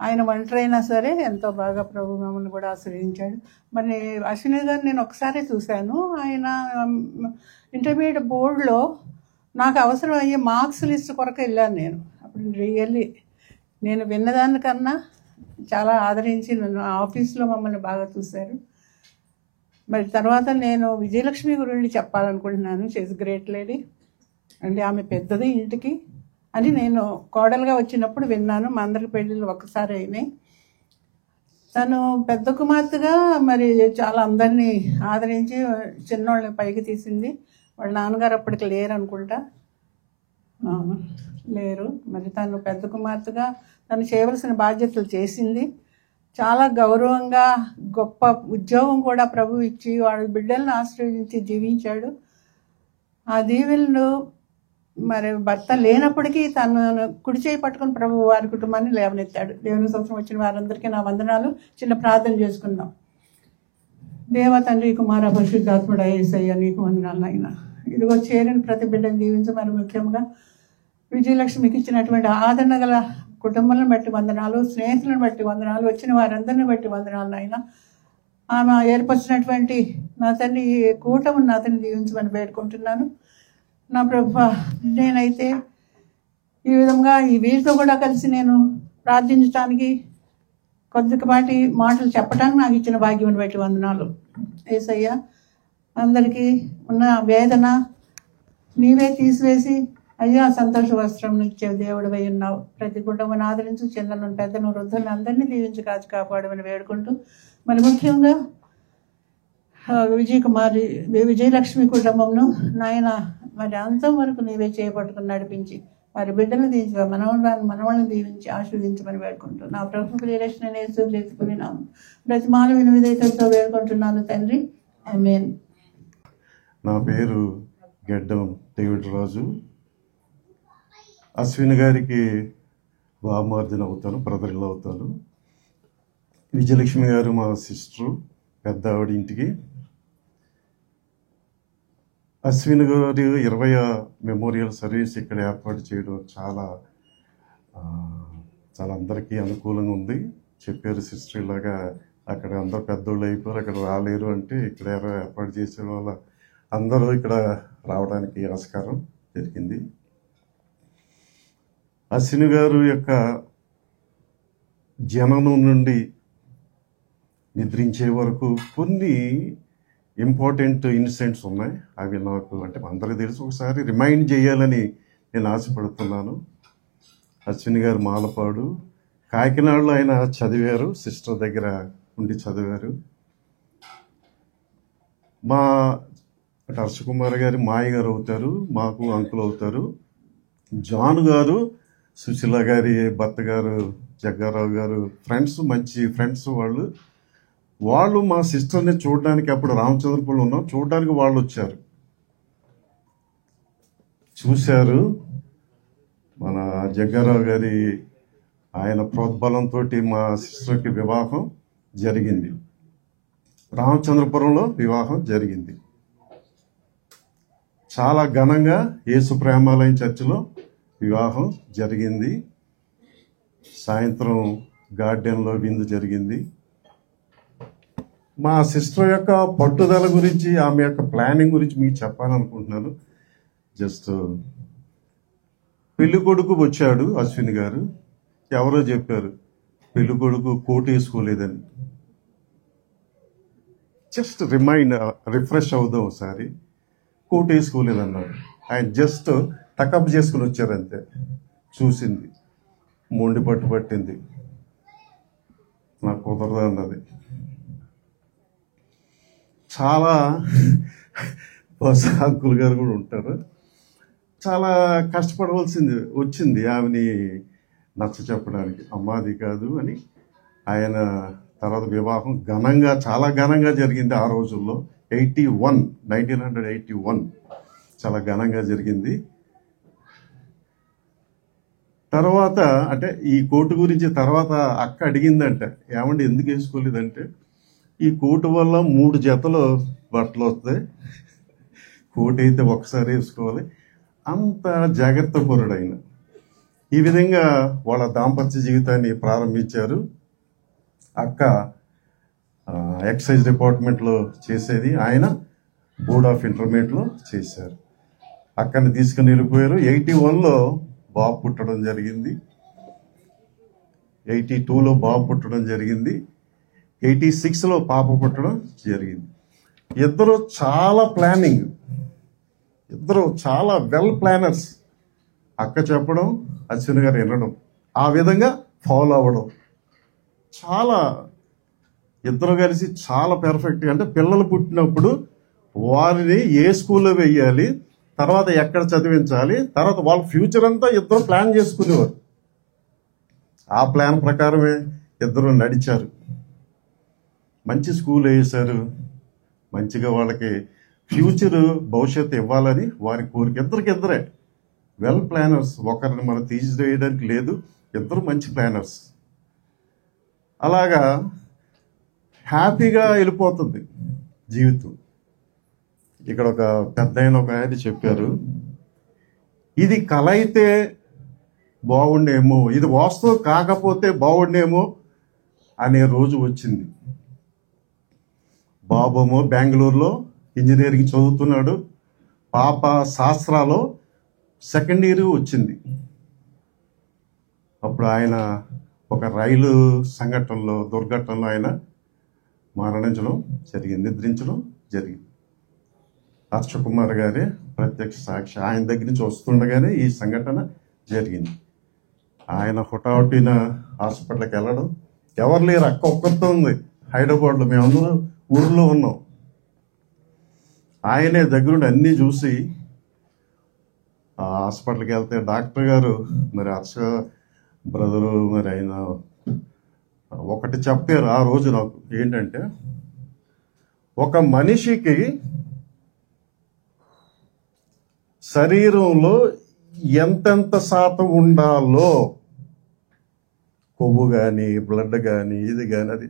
ఆయన ఒంటరైనా సరే ఎంతో బాగా ప్రభు మమ్మల్ని కూడా ఆశ్రయించాడు. మరి అశ్విని గారు నేను ఒకసారి చూశాను. ఆయన ఇంటర్మీడియట్ బోర్డులో నాకు అవసరం అయ్యే మార్క్స్ లిస్ట్ కొరకు వెళ్ళాను నేను. అప్పుడు రియల్లీ నేను విన్నదానికన్నా చాలా ఆదరించి నన్ను ఆఫీస్లో మమ్మల్ని బాగా చూశారు. మరి తర్వాత నేను విజయలక్ష్మి గురించి చెప్పాలనుకుంటున్నాను. షీఈస్ గ్రేట్ లేడీ అంటే ఆమె పెద్దది ఇంటికి అని నేను కోడలుగా వచ్చినప్పుడు విన్నాను. మా అందరికి పెళ్ళిళ్ళు ఒక్కసారి అయినాయి. తను పెద్ద కుమార్తెగా మరి చాలా అందరినీ ఆదరించి చిన్నోళ్ళని పైకి తీసింది. వాళ్ళ నాన్నగారు అప్పటికి లేరు అనుకుంటా, లేరు. మరి తను పెద్ద కుమార్తెగా తను చేయవలసిన బాధ్యతలు చేసింది. చాలా గౌరవంగా గొప్ప ఉద్యోగం కూడా ప్రభు ఇచ్చి వాళ్ళ బిడ్డలను ఆశ్రయించి జీవించాడు. ఆ దీవెనలు మరి భర్త లేనప్పటికీ తను కుడి చేయి పట్టుకుని ప్రభు వారి కుటుంబాన్ని లేవనెత్తాడు. దేవుని సంవత్సరం వచ్చిన వారందరికీ నా వందనాలు. చిన్న ప్రార్థన చేసుకుందాం. దేవ తండ్రి, కుమార, పరిశుద్ధాత్ముడు యేసయ్య, నీకు వందనాలు అయినా. ఇదిగో చేరిన ప్రతి బిడ్డను దీవించి, మరి ముఖ్యంగా విజయలక్ష్మికి ఇచ్చినటువంటి ఆదరణ గల కుటుంబాలను బట్టి వందనాలు, స్నేహితులను బట్టి వందనాలు, వచ్చిన వారందరిని బట్టి వందనాలు అయినా. ఆమె ఏర్పరిచినటువంటి నా తండ్రి ఈ కూటమిని నా తండ్రి దీవించమని వేడుకుంటున్నాను. నా ప్రభు, నేనైతే ఈ విధంగా ఈ వీరితో కూడా కలిసి నేను ప్రార్థించడానికి, కొద్దిపాటి మాటలు చెప్పడానికి నాకు ఇచ్చిన భాగ్యం బట్టి వందనాలు యేసయ్య. అందరికీ ఉన్న వేదన నీవే తీసివేసి అయ్యా సంతోష వస్త్రం ఇచ్చే దేవుడివై ఉన్నావు. ప్రతి కుటుంబాన్ని ఆదరించి, చిన్నలను పెద్దను వృద్ధులను అందరినీ దీవించి కాచి కాపాడమని వేడుకుంటూ, మరి ముఖ్యంగా విజయలక్ష్మి కుటుంబంను నాయన మరి అంతం వరకు నీవే చేపట్టుకుని నడిపించి వారి బిడ్డలను దీవించి మనవాళ్ళని దీవించి ఆశీర్వదించమని వేడుకుంటూ, నా ప్రభు ప్రియరక్షణ చేసుకున్నాము. ప్రతి మానవ విధేయతతో వేడుకుంటున్నాను తండ్రి. ఆమేన్. నా పేరు గెడ్డం డేవిడ్ రాజు. అశ్విని గారికి బామార్దిన అవుతాను, బ్రదర్లో అవుతాను. విజయలక్ష్మి గారు మా సిస్టరు, పెద్ద ఆవిడ ఇంటికి. అశ్విని గారి 20వ మెమోరియల్ సర్వీస్ ఇక్కడ ఏర్పాటు చేయడం చాలా అందరికీ అనుకూలంగా ఉంది. చెప్పారు సిస్టర్, ఇలాగా అక్కడ అందరు పెద్దోళ్ళు అయిపోయారు, అక్కడ రాలేరు అంటే ఇక్కడ ఏర్పాటు చేసే వాళ్ళ అందరూ ఇక్కడ రావడానికి ఆస్కారం జరిగింది. అశ్విని గారు యొక్క జననం నుండి నిద్రించే వరకు కొన్ని ఇంపార్టెంట్ ఇన్సిడెంట్స్ ఉన్నాయి. అవి నాకు అంటే అందరికీ తెలుసు, ఒకసారి రిమైండ్ చేయాలని నేను ఆశపడుతున్నాను. అశ్విని గారు మాలపాడు, కాకినాడలో ఆయన చదివారు, సిస్టర్ దగ్గర ఉండి చదివారు. మా హర్షకుమార్ గారు మాయ గారు అవుతారు, మాకు అంకుల్ అవుతారు. జాన్ గారు సుశీల గారి భర్త గారు, జగ్గారావు గారు ఫ్రెండ్స్, మంచి ఫ్రెండ్స్ వాళ్ళు మా సిస్టర్ని చూడడానికి, అప్పుడు రామచంద్రపురం ఉన్నాం, చూడడానికి వాళ్ళు వచ్చారు, చూశారు. మన జగ్గారావు గారి ఆయన ప్రోద్బలంతో మా సిస్టర్కి వివాహం జరిగింది. రామచంద్రపురంలో వివాహం జరిగింది. చాలా ఘనంగా యేసు ప్రేమాలయం చర్చిలో వివాహం జరిగింది. సాయంత్రం గార్డెన్లో విందు జరిగింది. మా సిస్టర్ యొక్క పట్టుదల గురించి, ఆమె యొక్క ప్లానింగ్ గురించి మీకు చెప్పాలనుకుంటున్నాను. జస్ట్ పెళ్లి కొడుకు వచ్చాడు అశ్విని గారు, ఎవరో చెప్పారు పెళ్లి కొడుకు కోట్ వేసుకోలేదని. జస్ట్ రిఫ్రెష్ అవుదాం ఒకసారి. కోట్ వేసుకోలేదన్నారు. ఆయన జస్ట్ టకప్ చేసుకుని వచ్చారు అంతే. చూసింది, మొండి పట్టింది, నాకు కుదరదు అన్నది. చాలా అంకుల్ గారు కూడా ఉంటారు, చాలా కష్టపడవలసింది వచ్చింది ఆమెని నచ్చ చెప్పడానికి. అమ్మాది కాదు అని. ఆయన తర్వాత వివాహం ఘనంగా, చాలా ఘనంగా జరిగింది ఆ రోజుల్లో. 1981 చాలా ఘనంగా జరిగింది. తర్వాత అంటే ఈ కోటు గురించి తర్వాత అక్క అడిగిందంటే, ఏమంటే ఎందుకు వేసుకోలేదంటే, ఈ కోటు వల్ల 3 జతలు బట్టలు వస్తాయి, కోటు అయితే ఒకసారి వేసుకోవాలి, అంత జాగ్రత్త పరుడు ఆయన. ఈ విధంగా వాళ్ళ దాంపత్య జీవితాన్ని ప్రారంభించారు. అక్క ఎక్సైజ్ డిపార్ట్మెంట్లో చేసేది, ఆయన బోర్డ్ ఆఫ్ ఇంటర్మీడియట్లో చేశారు. అక్కని తీసుకుని వెళ్ళిపోయారు. 81లో బాబు పుట్టడం జరిగింది, 82లో బాబు పుట్టడం జరిగింది, 86లో పాప పుట్టడం జరిగింది. ఇద్దరు చాలా ప్లానింగ్, ఇద్దరు చాలా వెల్ ప్లానర్స్. అక్క చెప్పడం, అశ్విని గారు వినడం, ఆ విధంగా ఫాలో అవ్వడం, చాలా ఇద్దరు కలిసి చాలా పెర్ఫెక్ట్గా. అంటే పిల్లలు పుట్టినప్పుడు వారిని ఏ స్కూల్లో వెయ్యాలి, తర్వాత ఎక్కడ చదివించాలి, తర్వాత వాళ్ళ ఫ్యూచర్ అంతా ఇద్దరు ప్లాన్ చేసుకునేవారు. ఆ ప్లాన్ ప్రకారమే ఇద్దరు నడిచారు. మంచి స్కూల్ వేసారు, మంచిగా వాళ్ళకి ఫ్యూచర్ భవిష్యత్తు ఇవ్వాలని వారి కోరిక. ఇద్దరికిద్దరే వెల్ ప్లానర్స్, ఒకరిని మనం తీసివేయడానికి లేదు, ఇద్దరు మంచి ప్లానర్స్. అలాగా హ్యాపీగా వెళ్ళిపోతుంది జీవితం. ఇక్కడ ఒక పెద్ద ఆయన చెప్పారు, ఇది కల అయితే బాగుండేమో, ఇది వాస్తవం కాకపోతే బాగుండేమో అనే రోజు వచ్చింది. బాబేమో బెంగళూరులో ఇంజనీరింగ్ చదువుతున్నాడు, పాప శాస్త్రాలో సెకండ్ ఇయర్ వచ్చింది. అప్పుడు ఆయన ఒక రైలు సంఘటనలో, దుర్ఘటనలో ఆయన మరణించడం జరిగింది, నిద్రించడం జరిగింది. హర్షకుమార్ గారే ప్రత్యక్ష సాక్షి. ఆయన దగ్గర నుంచి వస్తుండగానే ఈ సంఘటన జరిగింది. ఆయన హుటాహుటిన హాస్పిటల్కి వెళ్ళడం, ఎవరు లేరు, అక్క ఒక్కరితో ఉంది హైదరాబాద్లో, మేమందరం ఊర్లో ఉన్నాం. ఆయనే దగ్గరుండి అన్నీ చూసి ఆ హాస్పిటల్కి వెళ్తే డాక్టర్ గారు, మరి హర్ష బ్రదరు, మరి ఆయన ఒకటి చెప్పారు ఆ రోజు నాకు. ఏంటంటే, ఒక మనిషికి శరీరంలో ఎంతెంత శాతం ఉండాలో, కొవ్వు కానీ బ్లడ్ కానీ ఇది కానీ, అది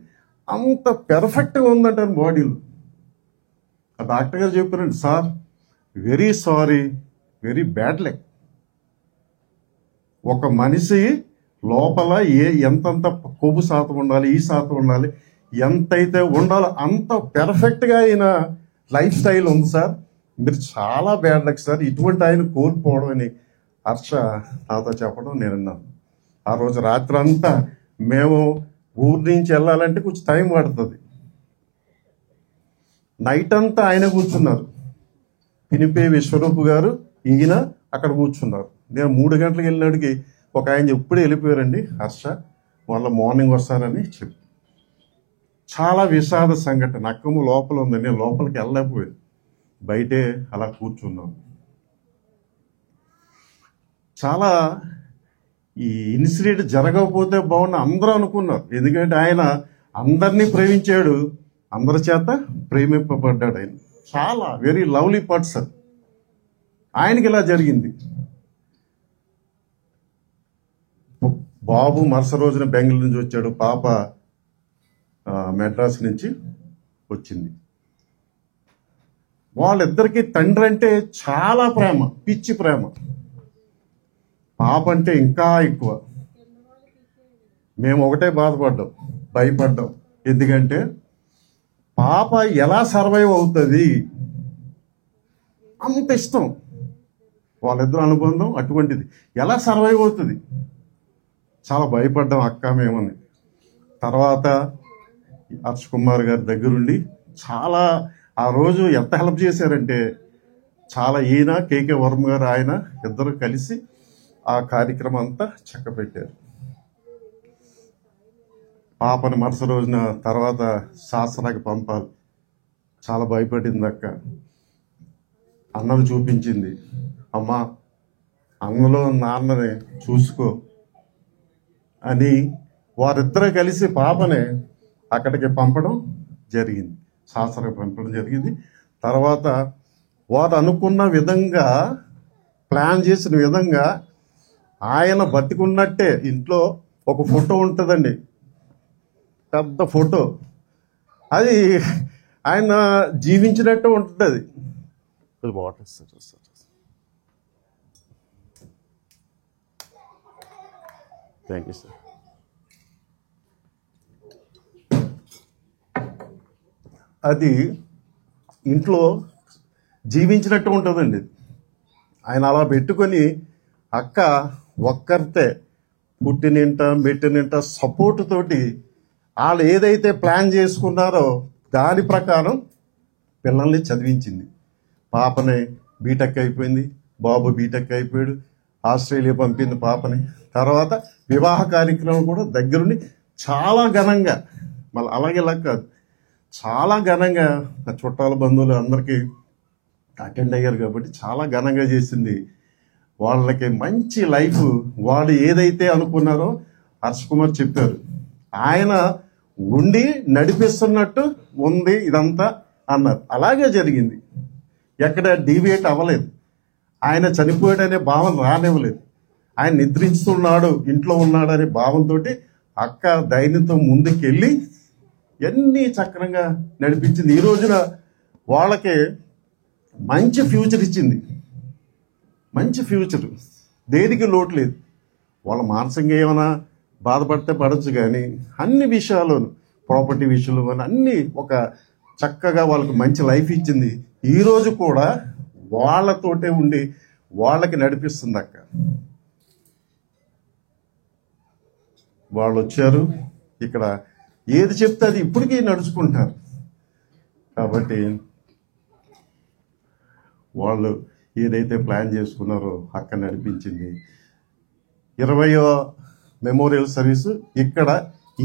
అంత పెర్ఫెక్ట్గా ఉందంటారు బాడీలో. ఆ డాక్టర్ గారు చెప్పారండి, sir very sorry, very bad luck. ఒక మనిషి లోపల ఎంతంత కొవ్వు శాతం ఉండాలి, ఈ శాతం ఉండాలి, ఎంతైతే ఉండాలో అంత పెర్ఫెక్ట్గా అయిన లైఫ్ స్టైల్ ఉంది సార్, మీరు చాలా బ్యాడ్ లక్ సార్, ఇటువంటి ఆయన కోల్పోవడం అని హర్ష నాతో చెప్పడం నేను విన్నాను. ఆ రోజు రాత్రి అంతా మేము ఊరి నుంచి వెళ్ళాలంటే కొంచెం టైం పడుతుంది. నైట్ అంతా ఆయన కూర్చున్నారు, పినిపే విశ్వరూప్ గారు, ఈయన అక్కడ కూర్చున్నారు. నేను 3 గంటలకు వెళ్ళినాడికి ఒక ఆయన ఎప్పుడే వెళ్ళిపోయారండి హర్ష, వాళ్ళ మార్నింగ్ వస్తారని చెప్పి. చాలా విషాద సంఘటన. అక్కము లోపల ఉంది, నేను లోపలికి వెళ్ళలేకపోయాను, బయటే అలా కూర్చున్నాను. చాలా ఈ ఇన్సిడెంట్ జరగకపోతే బాగుండి అందరూ అనుకున్నారు. ఎందుకంటే ఆయన అందరినీ ప్రేమించాడు, అందరి చేత ప్రేమింపబడ్డాడు. ఆయన చాలా వెరీ లవ్లీ పర్సన్. ఆయనకి ఇలా జరిగింది. బాబు మరుస రోజున బెంగళూరు నుంచి వచ్చాడు, పాప మెడ్రాస్ నుంచి వచ్చింది. వాళ్ళిద్దరికీ తండ్రి అంటే చాలా ప్రేమ, పిచ్చి ప్రేమ. పాప అంటే ఇంకా ఎక్కువ. మేము ఒకటే బాధపడ్డాం, భయపడ్డాం. ఎందుకంటే పాప ఎలా సర్వైవ్ అవుతుంది, అంత ఇష్టం వాళ్ళిద్దరు అనుబంధం అటువంటిది, ఎలా సర్వైవ్ అవుతుంది, చాలా భయపడ్డాం అక్క మేమని. తర్వాత హర్ష్ కుమార్ గారి దగ్గరుండి చాలా ఆ రోజు ఎంత హెల్ప్ చేశారంటే చాలా, ఈయన కేకే వర్మ గారు ఆయన ఇద్దరు కలిసి ఆ కార్యక్రమం అంతా చక్కబెట్టారు. పాపని మరుసటి రోజున తర్వాత శాస్త్రాకి పంపాలి, చాలా భయపడింది అక్క. అన్నను చూపించింది, అమ్మా అన్నలో నాన్నని చూసుకో అని వారిద్దరూ కలిసి పాపని అక్కడికి పంపడం జరిగింది, శాస్త్రానికి పంపడం జరిగింది. తర్వాత వారు అనుకున్న విధంగా, ప్లాన్ చేసిన విధంగా ఆయన బతికున్నట్టే ఇంట్లో ఒక ఫోటో ఉంటుందండి, పెద్ద ఫోటో, అది ఆయన జీవించినట్టు ఉంటుంది. అది water sir. Thank you sir. అది ఇంట్లో జీవించినట్టు ఉంటుందండి. ఆయన అలా పెట్టుకొని అక్క ఒక్కరితే పుట్టినింట మెట్టినింట సపోర్ట్ తోటి వాళ్ళు ఏదైతే ప్లాన్ చేసుకున్నారో దాని ప్రకారం పిల్లల్ని చదివించింది. పాపని బీటెక్ అయిపోయింది, బాబు బీటెక్ అయిపోయాడు, ఆస్ట్రేలియా పంపింది పాపని. తర్వాత వివాహ కార్యక్రమం కూడా దగ్గరుండి చాలా ఘనంగా, మళ్ళీ అలాగేలా కాదు, చాలా ఘనంగా చుట్టాల బంధువులు అందరికీ అటెండ్ అయ్యారు కాబట్టి చాలా ఘనంగా చేసింది. వాళ్ళకి మంచి లైఫ్, వాళ్ళు ఏదైతే అనుకున్నారో హర్ష్ కుమార్ చెప్పారు, ఆయన ఉండి నడిపిస్తున్నట్టు ఉంది ఇదంతా అన్నారు. అలాగే జరిగింది, ఎక్కడ డీవియేట్ అవ్వలేదు. ఆయన చనిపోయాడనే భావన రానివ్వలేదు. ఆయన నిద్రిస్తున్నాడు, ఇంట్లో ఉన్నాడు అనే భావంతో అక్క ధైర్యంతో ముందుకెళ్ళి ఎన్ని చక్రంగా నడిపించింది. ఈ రోజున వాళ్ళకి మంచి ఫ్యూచర్ ఇచ్చింది, మంచి ఫ్యూచర్, దేనికి లోటు లేదు. వాళ్ళ మానసికంగా ఏమైనా బాధపడితే పడవచ్చు, కానీ అన్ని విషయాల్లోనూ, ప్రాపర్టీ విషయంలో కానీ అన్నీ ఒక చక్కగా వాళ్ళకి మంచి లైఫ్ ఇచ్చింది. ఈరోజు కూడా వాళ్ళతోటే ఉండి వాళ్ళకి నడిపిస్తుంది అక్క. వాళ్ళు వచ్చారు ఇక్కడ, ఏది చెప్తే అది ఇప్పటికీ నడుచుకుంటారు. కాబట్టి వాళ్ళు ఏదైతే ప్లాన్ చేసుకున్నారో అక్క నడిపించింది. 20వ మెమోరియల్ సర్వీసు ఇక్కడ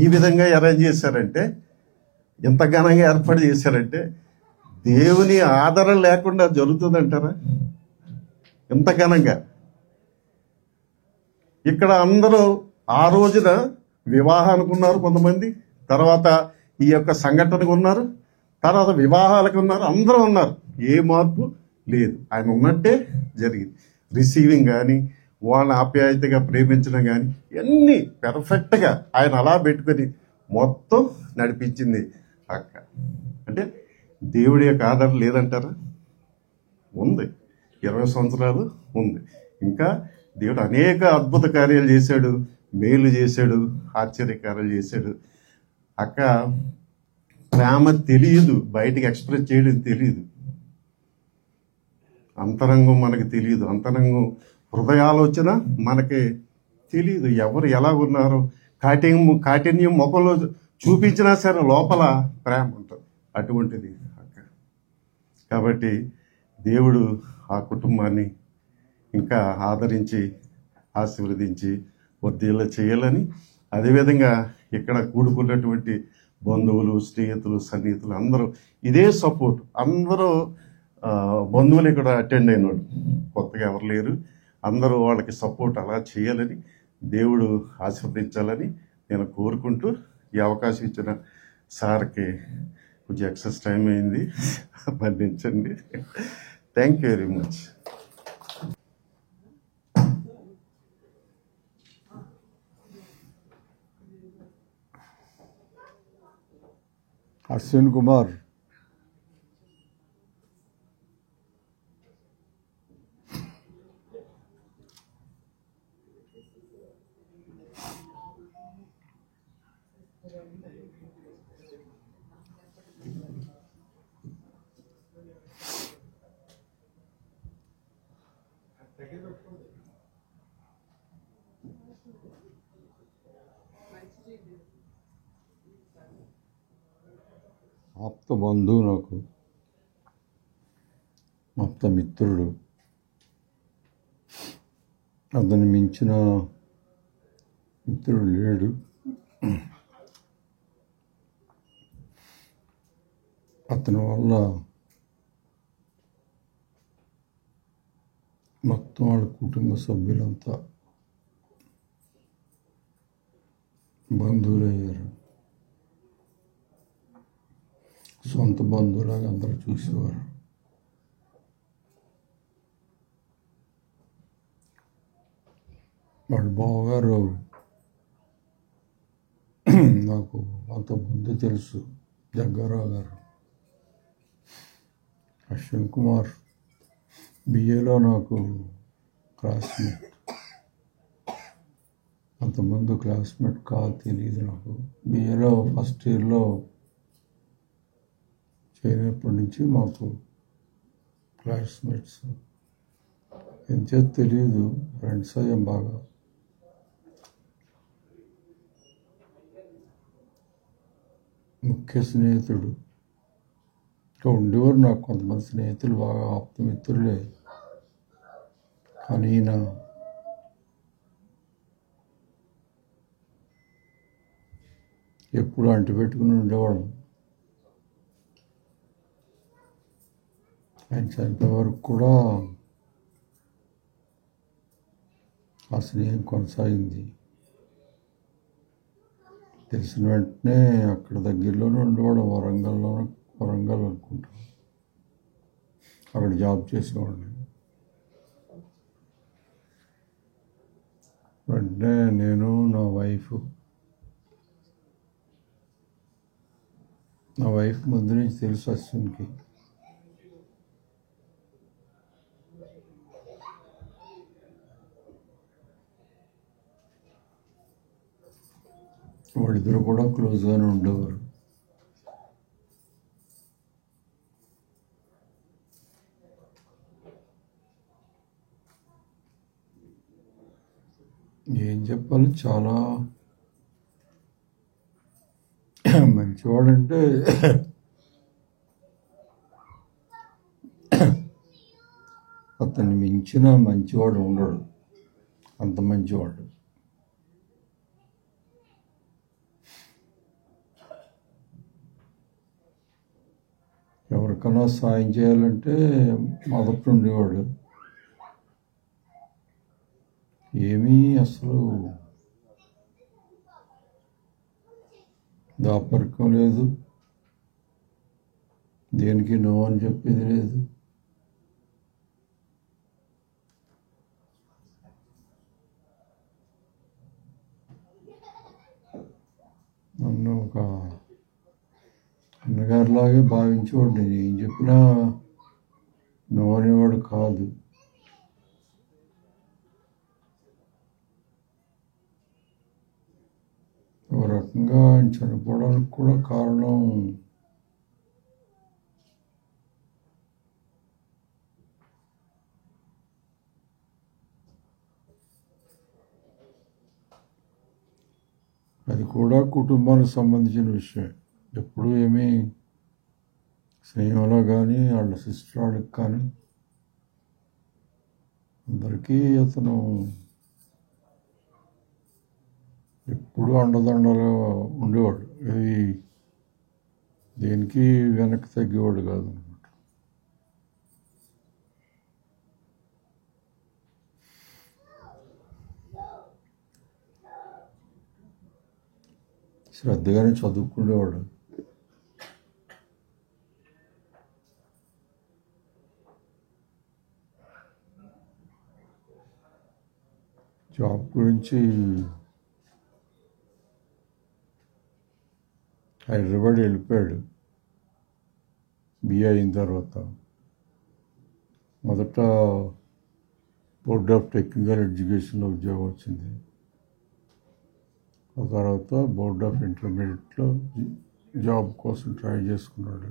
ఈ విధంగా అరేంజ్ చేశారంటే, ఎంత ఘనంగా ఏర్పాటు చేశారంటే, దేవుని ఆధారం లేకుండా జరుగుతుందంటారా? ఎంత ఘనంగా ఇక్కడ అందరూ ఆ రోజున వివాహానికి ఉన్నారు కొంతమంది, తర్వాత ఈ యొక్క సంఘటనకు ఉన్నారు, తర్వాత వివాహాలకు ఉన్నారు, అందరూ ఉన్నారు. ఏ మార్పు లేదు, ఆయన ఉన్నట్టే జరిగింది. రిసీవింగ్ కానీ, వాళ్ళని ఆప్యాయతగా ప్రేమించడం కానీ అన్నీ పెర్ఫెక్ట్గా ఆయన అలా పెట్టుకొని మొత్తం నడిపించింది అక్క. అంటే దేవుడి యొక్క ఆధారం లేదంటారా? ఉంది, 20 సంవత్సరాలు ఉంది. ఇంకా దేవుడు అనేక అద్భుత కార్యాలు చేశాడు, మేలు చేశాడు, ఆశ్చర్యకార్యాలు చేశాడు. అక్క ప్రేమ తెలియదు, బయటికి ఎక్స్ప్రెస్ చేయడం తెలియదు, అంతరంగం మనకు తెలియదు, అంతరంగం హృదయాలోచన మనకి తెలియదు. ఎవరు ఎలా ఉన్నారో కాఠిన్యం ముఖంలో చూపించినా సరే లోపల ప్రేమ ఉంటుంది, అటువంటిది అక్క. కాబట్టి దేవుడు ఆ కుటుంబాన్ని ఇంకా ఆదరించి ఆశీర్వదించి వర్ధిల్ల చేయాలని, అదేవిధంగా ఇక్కడ కూడుకున్నటువంటి బంధువులు, స్నేహితులు, సన్నిహితులు అందరూ ఇదే సపోర్ట్. అందరూ బంధువులు ఇక్కడ అటెండ్ అయినాడు, కొత్తగా ఎవరు లేరు. అందరూ వాళ్ళకి సపోర్ట్ అలా చేయాలని, దేవుడు ఆశీర్వదించాలని నేను కోరుకుంటూ, ఈ అవకాశం ఇచ్చిన సార్కి కొంచెం ఎక్సెస్ టైం అయింది, మన్నించండి. Thank you very much. Ashwin Kumar. ఆప్త బంధువు నాకు, ఆప్త మిత్రుడు, అతన్ని మించిన మిత్రుడు లేడు. అతని వల్ల మొత్తం వాళ్ళ కుటుంబ సభ్యులంతా బంధువులయ్యారు. సొంత బంధువులాగా అందరూ చూసేవారు. వాళ్ళ బావగారు నాకు అంత ముందు తెలుసు, జగ్గారావు గారు. అశ్విన్ కుమార్ బిఏలో నాకు క్లాస్మేట్. అంతకుముందు క్లాస్మేట్ కాదు, తెలియదు నాకు. బిఏలో ఫస్ట్ ఇయర్లో చేరినప్పటి నుంచి మాకు క్లాస్మేట్స్. ఎంతో తెలియదు, ఫ్రెండ్స్ అయ్యాం బాగా. ముఖ్య స్నేహితుడు ఇంకా ఉండేవారు నాకు. కొంతమంది స్నేహితులు బాగా ఆప్తమిత్రులే, కానీ ఈయన ఎప్పుడు అంటిపెట్టుకుని ఉండేవాడు. ఆయన చనిపోయే వరకు కూడా ఆ స్నేహం కొనసాగింది. తెలిసిన వెంటనే అక్కడ దగ్గరలోనే ఉండేవాడు, వరంగల్ అనుకుంటా. అక్కడ జాబ్ చేసేవాడిని. వెంటనే నేను, నా వైఫ్ ముందు నుంచి తెలుసు అశ్విన్కి. వాళ్ళిద్దరు కూడా క్లోజ్గానే ఉండేవారు. ఏం చెప్పాలి, చాలా మంచివాడంటే అతన్ని మించిన మంచివాడు ఉండడు, అంత మంచివాడు. ఎవరికైనా సాయం చేయాలంటే మొదట ఉండేవాడు. ఏమీ అసలు దాపరికం లేదు, దేనికి నో అని చెప్పేది లేదు. నన్ను ఒక అన్నగారిలాగే భావించేవాడు. నేను ఏం చెప్పినా నో అనేవాడు కాదు. ఒక రకంగా ఆయన చనిపోవడానికి కూడా కారణం అది కూడా కుటుంబానికి సంబంధించిన విషయం. ఎప్పుడు ఏమీ స్నేహంలో కానీ వాళ్ళ సిస్టర్ వాళ్ళకి కానీ అందరికీ అతను ఎప్పుడు అండదండగా ఉండేవాడు. ఇది దేనికి వెనక్కి తగ్గేవాడు కాదు అనమాట. శ్రద్ధగానే చదువుకునేవాడు. జాబ్ గురించి హైదరాబాద్ వెళ్ళిపోయాడు బిఏ అయిన తర్వాత. మొదట బోర్డ్ ఆఫ్ టెక్నికల్ ఎడ్యుకేషన్లో ఉద్యోగం వచ్చింది. ఆ తర్వాత బోర్డ్ ఆఫ్ ఇంటర్మీడియట్లో జాబ్ కోసం ట్రై చేసుకున్నాడు.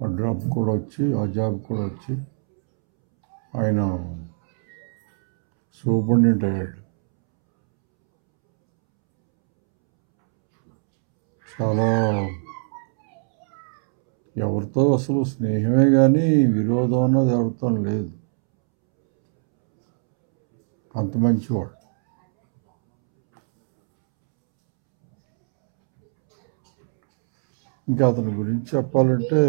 ఆ జాబ్ కూడా వచ్చి ఆయన సూపరింటెండెంట్ అయ్యాడు. చాలా ఎవరితో అసలు స్నేహమే కానీ విరోధం అన్నది ఎవరితో లేదు. అంత మంచివాడు. ఇంకా అతని గురించి చెప్పాలంటే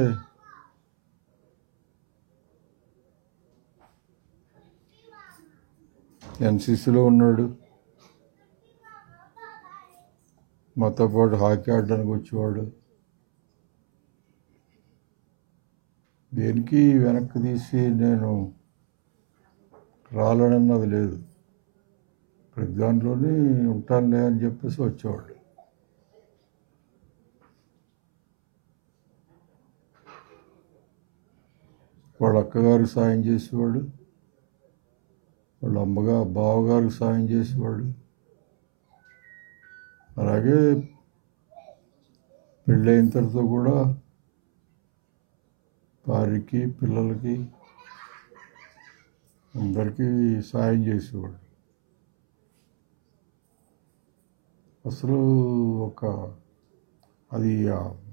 ఎన్సీసీలో ఉన్నాడు. మాతో పాటు హాకీ ఆడడానికి వచ్చేవాడు. దేనికి వెనక్కి తీసి నేను రాలేనన్నది లేదు. ప్రతి దాంట్లోనే ఉంటానులే అని చెప్పేసి వచ్చేవాడు. వాళ్ళ అక్కగారికి సాయం చేసేవాడు. వాళ్ళ బావగారికి సాయం చేసేవాడు. అలాగే పెళ్ళైన తర్వాత కూడా భార్యకి పిల్లలకి అందరికీ సాయం చేసేవాడు. అసలు అది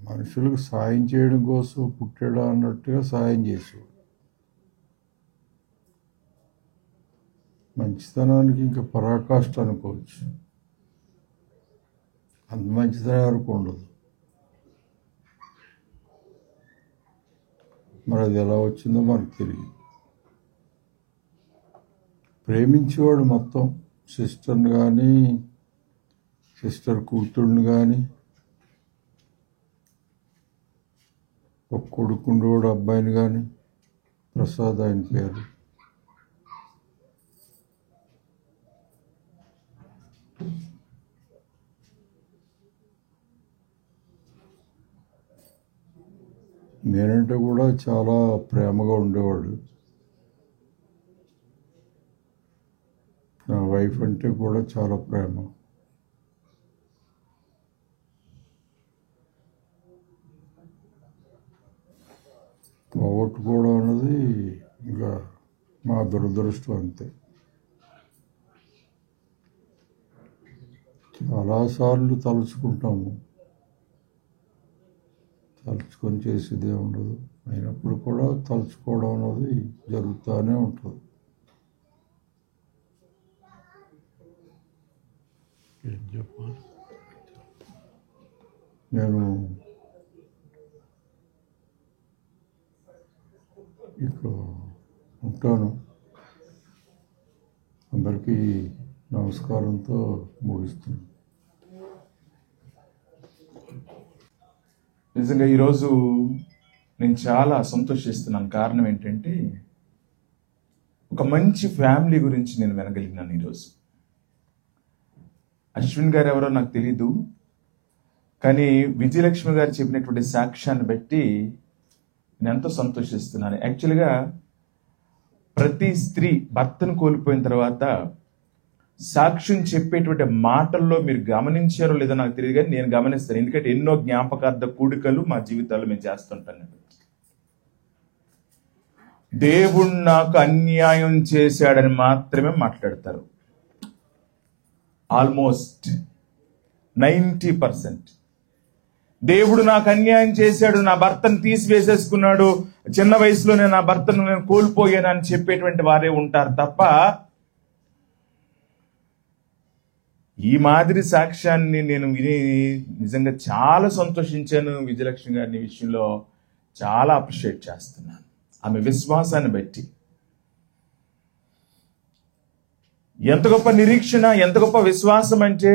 మనుషులకు సాయం చేయడం కోసం పుట్టాడా అన్నట్టుగా సాయం చేసేవాడు. మంచితనానికి ఇంకా పరాకాష్ట అనుకోవచ్చు. అంత మంచితనం ఎవరికి ఉండదు. మరి అది ఎలా వచ్చిందో మనకు తెలియదు. ప్రేమించేవాడు మొత్తం. సిస్టర్ని కానీ, సిస్టర్ కూతుర్ని కానీ, ఒక కొడుకుండేవాడు అబ్బాయిని కానీ. ప్రసాద్ ఆయన పేరు. నేనంటే కూడా చాలా ప్రేమగా ఉండేవాడు. నా వైఫ్ అంటే కూడా చాలా ప్రేమ. పోగొట్టుకోవడం అన్నది ఇంకా మా దురదృష్టం అంతే. చాలాసార్లు తలుచుకుంటాము, తలుచుకొని చేసేదే ఉండదు. అయినప్పుడు కూడా తలుచుకోవడం అనేది జరుగుతూనే ఉంటుంది. ఏం చెప్పాలి? నేను ఇక ఉంటాను. అందరికీ నమస్కారంతో ముగిస్తున్నాను. నిజంగా ఈరోజు నేను చాలా సంతోషిస్తున్నాను. కారణం ఏంటంటే ఒక మంచి ఫ్యామిలీ గురించి నేను వినగలిగినాను ఈరోజు. అశ్విన్ గారు ఎవరో నాకు తెలీదు, కానీ విజయలక్ష్మి గారు చెప్పినటువంటి సాక్ష్యాన్ని బట్టి నేను ఎంతో సంతోషిస్తున్నాను. యాక్చువల్గా ప్రతి స్త్రీ భర్తను కోల్పోయిన తర్వాత సాక్ష్యం చెప్పేటువంటి మాటల్లో మీరు గమనించారో లేదో నాకు తెలియదు, కానీ నేను గమనిస్తాను. ఎందుకంటే ఎన్నో జ్ఞాపకార్థ కూడికలు మా జీవితాల్లో మేము చేస్తుంటాను. దేవుడు నాకు అన్యాయం చేశాడని మాత్రమే మాట్లాడతారు. ఆల్మోస్ట్ 90%. దేవుడు నాకు అన్యాయం చేశాడు, నా భర్తను తీసివేసేసుకున్నాడు, చిన్న వయసులోనే నా భర్తను నేను కోల్పోయాను అని చెప్పేటువంటి వారే ఉంటారు తప్ప ఈ మాదిరి సాక్ష్యాన్ని నేను విని నిజంగా చాలా సంతోషించాను. విజయలక్ష్మి గారిని విషయంలో చాలా అప్రిషియేట్ చేస్తున్నాను. ఆమె విశ్వాసాన్ని బట్టి ఎంత గొప్ప నిరీక్షణ, ఎంత గొప్ప విశ్వాసం అంటే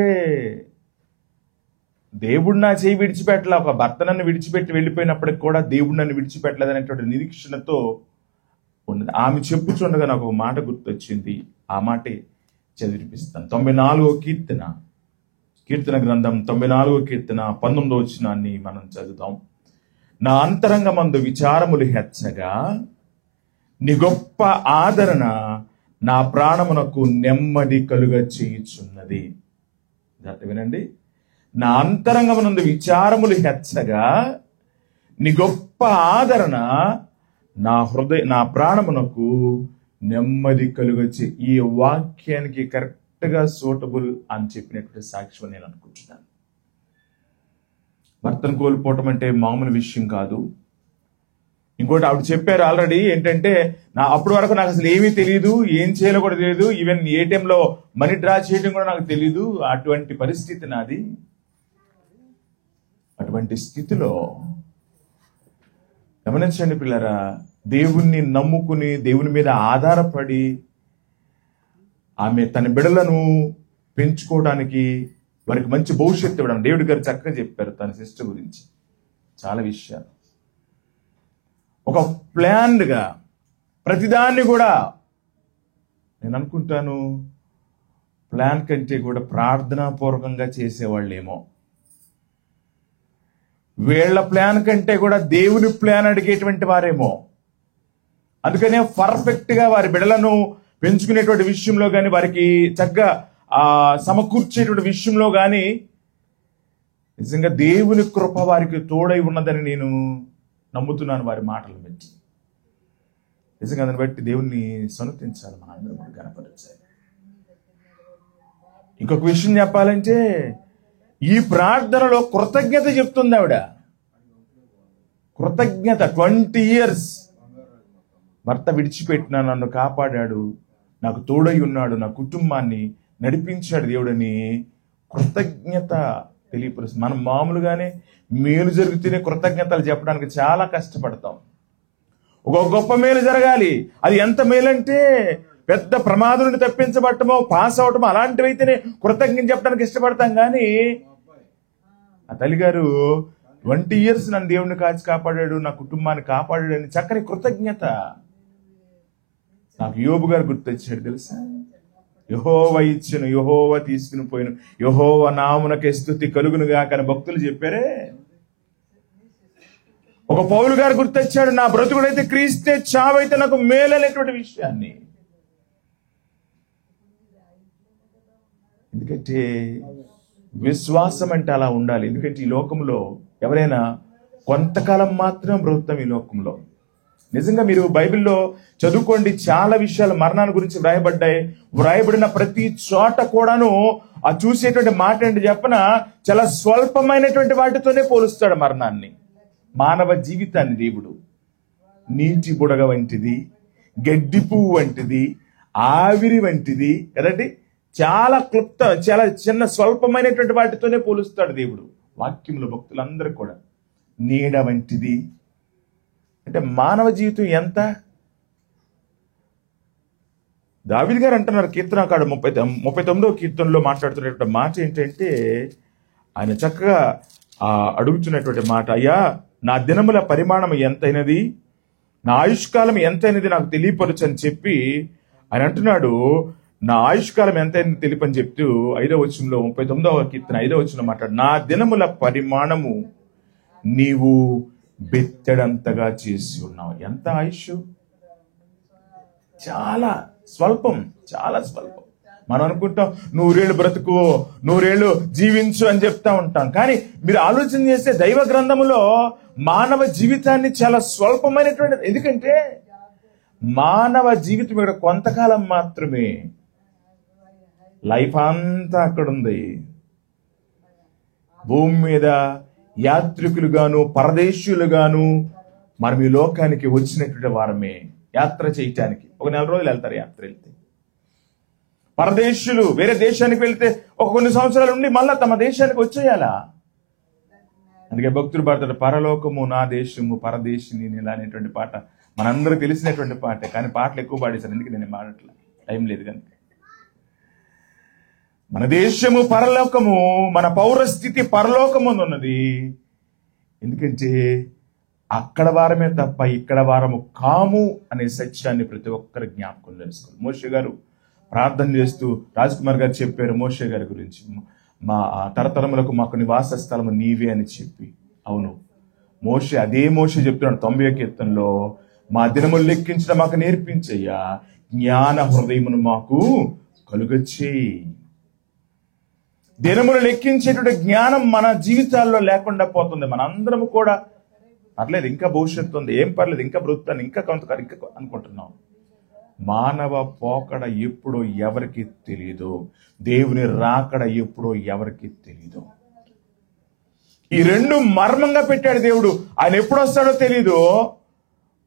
దేవుడు నా చేయి విడిచిపెట్టలే, ఒక భర్త నన్ను విడిచిపెట్టి వెళ్ళిపోయినప్పటికి కూడా దేవుడు నన్ను విడిచిపెట్టలేదు అనేటువంటి నిరీక్షణతో ఉన్నది. ఆమె చెప్పుచుండగా నాకు ఒక మాట గుర్తొచ్చింది. ఆ మాటే చదివిపిస్తాను. 94వ కీర్తన గ్రంథం 94వ కీర్తన 19వ వచనాన్ని మనం చదువుతాం. నా అంతరంగమందు విచారములు హెచ్చగా నీ గొప్ప ఆదరణ నా ప్రాణమునకు నెమ్మది కలుగ చేయుచున్నది. వినండి, నా అంతరంగమునందు విచారములు హెచ్చగా నీ గొప్ప ఆదరణ నా ప్రాణమునకు నెమ్మది కలుగొచ్చి. ఈ వాక్యానికి కరెక్ట్గా సూటబుల్ అని చెప్పినటువంటి సాక్ష్యం నేను అనుకుంటున్నాను. భర్తను కోల్పోవటం అంటే మామూలు విషయం కాదు. ఇంకోటి ఆవిడ చెప్పారు ఆల్రెడీ ఏంటంటే, అప్పటి వరకు నాకు అసలు ఏమీ తెలియదు, ఏం చేయాలో కూడా తెలియదు, ఈవెన్ ఏటీఎంలో మనీ డ్రా చేయడం కూడా నాకు తెలియదు. అటువంటి పరిస్థితి నాది. అటువంటి స్థితిలో గమనించండి పిల్లరా, దేవుణ్ణి నమ్ముకుని దేవుని మీద ఆధారపడి ఆమె తన బిడ్డలను పెంచుకోవడానికి, వారికి మంచి భవిష్యత్తు ఇవ్వడం, డేవిడ్ గారు చక్కగా చెప్పారు తన సిస్టర్ గురించి చాలా విషయాలు. ఒక ప్లాన్డ్గా ప్రతిదాన్ని కూడా నేను అనుకుంటాను ప్లాన్ కంటే కూడా ప్రార్థనాపూర్వకంగా చేసేవాళ్ళేమో. వీళ్ళ ప్లాన్ కంటే కూడా దేవుని ప్లాన్ అడిగేటువంటి వారేమో. అందుకనే పర్ఫెక్ట్గా వారి బిడ్డలను పెంచుకునేటువంటి విషయంలో కానీ, వారికి చక్కగా సమకూర్చేటువంటి విషయంలో కానీ నిజంగా దేవుని కృప వారికి తోడై ఉన్నదని నేను నమ్ముతున్నాను వారి మాటలు బట్టి. నిజంగా దాన్ని బట్టి దేవుణ్ణి సన్నుతించాలి, మన అందరం కూడా కనపరచాలి. ఇంకొక విషయం చెప్పాలంటే, ఈ ప్రార్థనలో కృతజ్ఞత చెప్తుంది ఆవిడ. కృతజ్ఞత. 20 years భర్త విడిచిపెట్టినా నన్ను కాపాడాడు, నాకు తోడై ఉన్నాడు, నా కుటుంబాన్ని నడిపించాడు దేవుడని కృతజ్ఞత తెలియపరుస్తుంది. మనం మామూలుగానే మేలు జరిగితేనే కృతజ్ఞతలు చెప్పడానికి చాలా కష్టపడతాం. ఒక గొప్ప మేలు జరగాలి, అది ఎంత మేలంటే పెద్ద ప్రమాదం నుండి తప్పించబడటమో పాస్ అవటమో అలాంటివి అయితేనే కృతజ్ఞత చెప్పడానికి ఇష్టపడతాం. కానీ ఆ తల్లిగారు 20 years నన్ను దేవుడిని కాపాడాడు, నా కుటుంబాన్ని కాపాడాడు అని చక్కని కృతజ్ఞత. నాకు యోబు గారు గుర్తొచ్చాడు తెలుసా. యెహోవా ఇచ్చెను, యెహోవా తీసుకుని పోయిను, యెహోవా నామునకే స్తుతి కలుగునుగా కానీ భక్తులు చెప్పారే. ఒక పౌలు గారు గుర్తొచ్చాడు, నా బ్రతుకుడైతే క్రీస్తే, చావైతే నాకు మేలనేటువంటి విషయాన్ని. ఎందుకంటే విశ్వాసం అంటే అలా ఉండాలి. ఎందుకంటే ఈ లోకంలో ఎవరైనా కొంతకాలం మాత్రం బ్రతుకుతాం ఈ లోకంలో. నిజంగా మీరు బైబిల్లో చదువుకోండి, చాలా విషయాలు మరణాన్ని గురించి వ్రాయబడ్డాయి. వ్రాయబడిన ప్రతి చోట కూడాను ఆ చూసేటువంటి మాట ఏంటి చెప్పన, చాలా స్వల్పమైనటువంటి వాటితోనే పోలుస్తాడు మరణాన్ని. మానవ జీవితాన్ని దేవుడు నీటి బుడగ వంటిది, గడ్డి పువ్వు వంటిది, ఆవిరి వంటిది కదండి, చాలా చాలా చిన్న స్వల్పమైనటువంటి వాటితోనే పోలుస్తాడు దేవుడు వాక్యంలో. భక్తులందరూ కూడా నీడ వంటిది. అంటే మానవ జీవితం ఎంత. దావీదు గారు అంటున్నారు కీర్తనకారుడు 39వ కీర్తనలో మాట్లాడుతున్నటువంటి మాట ఏంటంటే, ఆయన చక్కగా అడుగుతున్నటువంటి మాట, అయ్యా నా దినముల పరిమాణం ఎంతైనది, నా ఆయుష్కాలం ఎంతైనది నాకు తెలియపరచు అని చెప్పి ఆయన అంటున్నాడు. నా ఆయుష్కాలం ఎంతైనది తెలిపని చెప్తూ 5వ వచనంలో 39వ కీర్తన 5వ వచనంలో మాట్లాడు, నా దినముల పరిమాణము నీవు బెత్తడంతగా చేసి ఉన్నావు. ఎంత ఆయుష్, చాలా స్వల్పం, చాలా స్వల్పం. మనం అనుకుంటాం 100 ఏళ్ళు బ్రతుకు, 100 ఏళ్ళు జీవించు అని చెప్తా ఉంటాం. కానీ మీరు ఆలోచన చేస్తే దైవ గ్రంథములో మానవ జీవితాన్ని చాలా స్వల్పమైనటువంటి, ఎందుకంటే మానవ జీవితం ఇక్కడ కొంతకాలం మాత్రమే. లైఫ్ అంతా అక్కడ ఉంది. భూమి మీద యాత్రికులుగాను పరదేశీయులుగాను మనం ఈ లోకానికి వచ్చినటువంటి వారమే. యాత్ర చేయటానికి ఒక 4 రోజులు వెళ్తారు. యాత్ర వెళ్తే పరదేశీయులు వేరే దేశానికి వెళ్తే ఒక కొన్ని సంవత్సరాలు ఉండి మళ్ళా తమ దేశానికి వచ్చేయాలా. అందుకే భక్తులు పాడతాడు, పరలోకము నా దేశము పరదేశిని ఇలా అనేటువంటి పాట మనందరూ తెలిసినటువంటి పాటే. కానీ పాటలు ఎక్కువ పాడేశారు, ఎందుకు నేను పాడట్లా, టైం లేదు. కనుక మన దేశము పరలోకము, మన పౌరస్థితి పరలోకము ఉన్నది. ఎందుకంటే అక్కడ వారమే తప్ప ఇక్కడ వారము కాము అనే సత్యాన్ని ప్రతి ఒక్కరు జ్ఞాపకం చేసుకోవాలి. మోషే గారు ప్రార్థన చేస్తూ రాజ్ కుమార్ గారు చెప్పారు మోషే గారి గురించి, మా తరతరములకు మాకు నివాస స్థలము నీవే అని చెప్పి. అవును, మోషే అదే మోషే చెప్తున్నాడు 90వ కీర్తనలో, మా దినములు లెక్కించడం మాకు నేర్పించయ్యా, జ్ఞాన హృదయమును మాకు కలుగచ్చేయి. దినములు లెక్కించేటువంటి జ్ఞానం మన జీవితాల్లో లేకుండా పోతుంది. మనందరము కూడా పర్లేదు ఇంకా భవిష్యత్తు ఉంది, ఏం పర్లేదు ఇంకా బ్రతుకుతాను, ఇంకా ఇంకా అనుకుంటున్నాం. మానవ పోకడ ఎప్పుడో ఎవరికి తెలియదు, దేవుని రాకడ ఎప్పుడో ఎవరికి తెలియదు. ఈ రెండు మర్మంగా పెట్టాడు దేవుడు. ఆయన ఎప్పుడు వస్తాడో తెలీదు.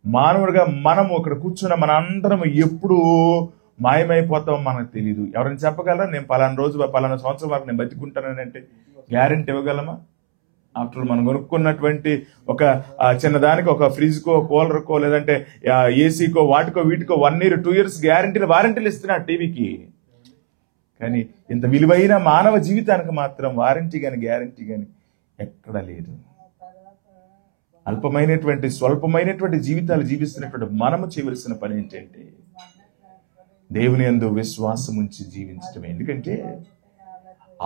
మానవుడిగా మనము ఇక్కడ కూర్చున్న మన అందరం ఎప్పుడు మాయమైపోతామో మనకు తెలియదు. ఎవరైనా చెప్పగలరా నేను పలానా రోజు పలానా సంవత్సరం వరకు నేను బతికుంటానని అంటే గ్యారెంటీ ఇవ్వగలమా? ఆఫ్టర్ మనం కొనుక్కున్నటువంటి ఒక చిన్నదానికి, ఒక ఫ్రిడ్జ్కో, కూలర్కో, లేదంటే ఏసీకో, వాటికో వీటికో 1 year 2 years వారంటీలు ఇస్తున్నాడు టీవీకి. కానీ ఇంత విలువైన మానవ జీవితానికి మాత్రం వారంటీ కానీ గ్యారంటీ కానీ ఎక్కడా లేదు. అల్పమైనటువంటి స్వల్పమైనటువంటి జీవితాలు జీవిస్తున్నటువంటి మనము చేయవలసిన పని ఏంటంటే దేవుని యందు విశ్వాసం ఉంచి జీవించటమే. ఎందుకంటే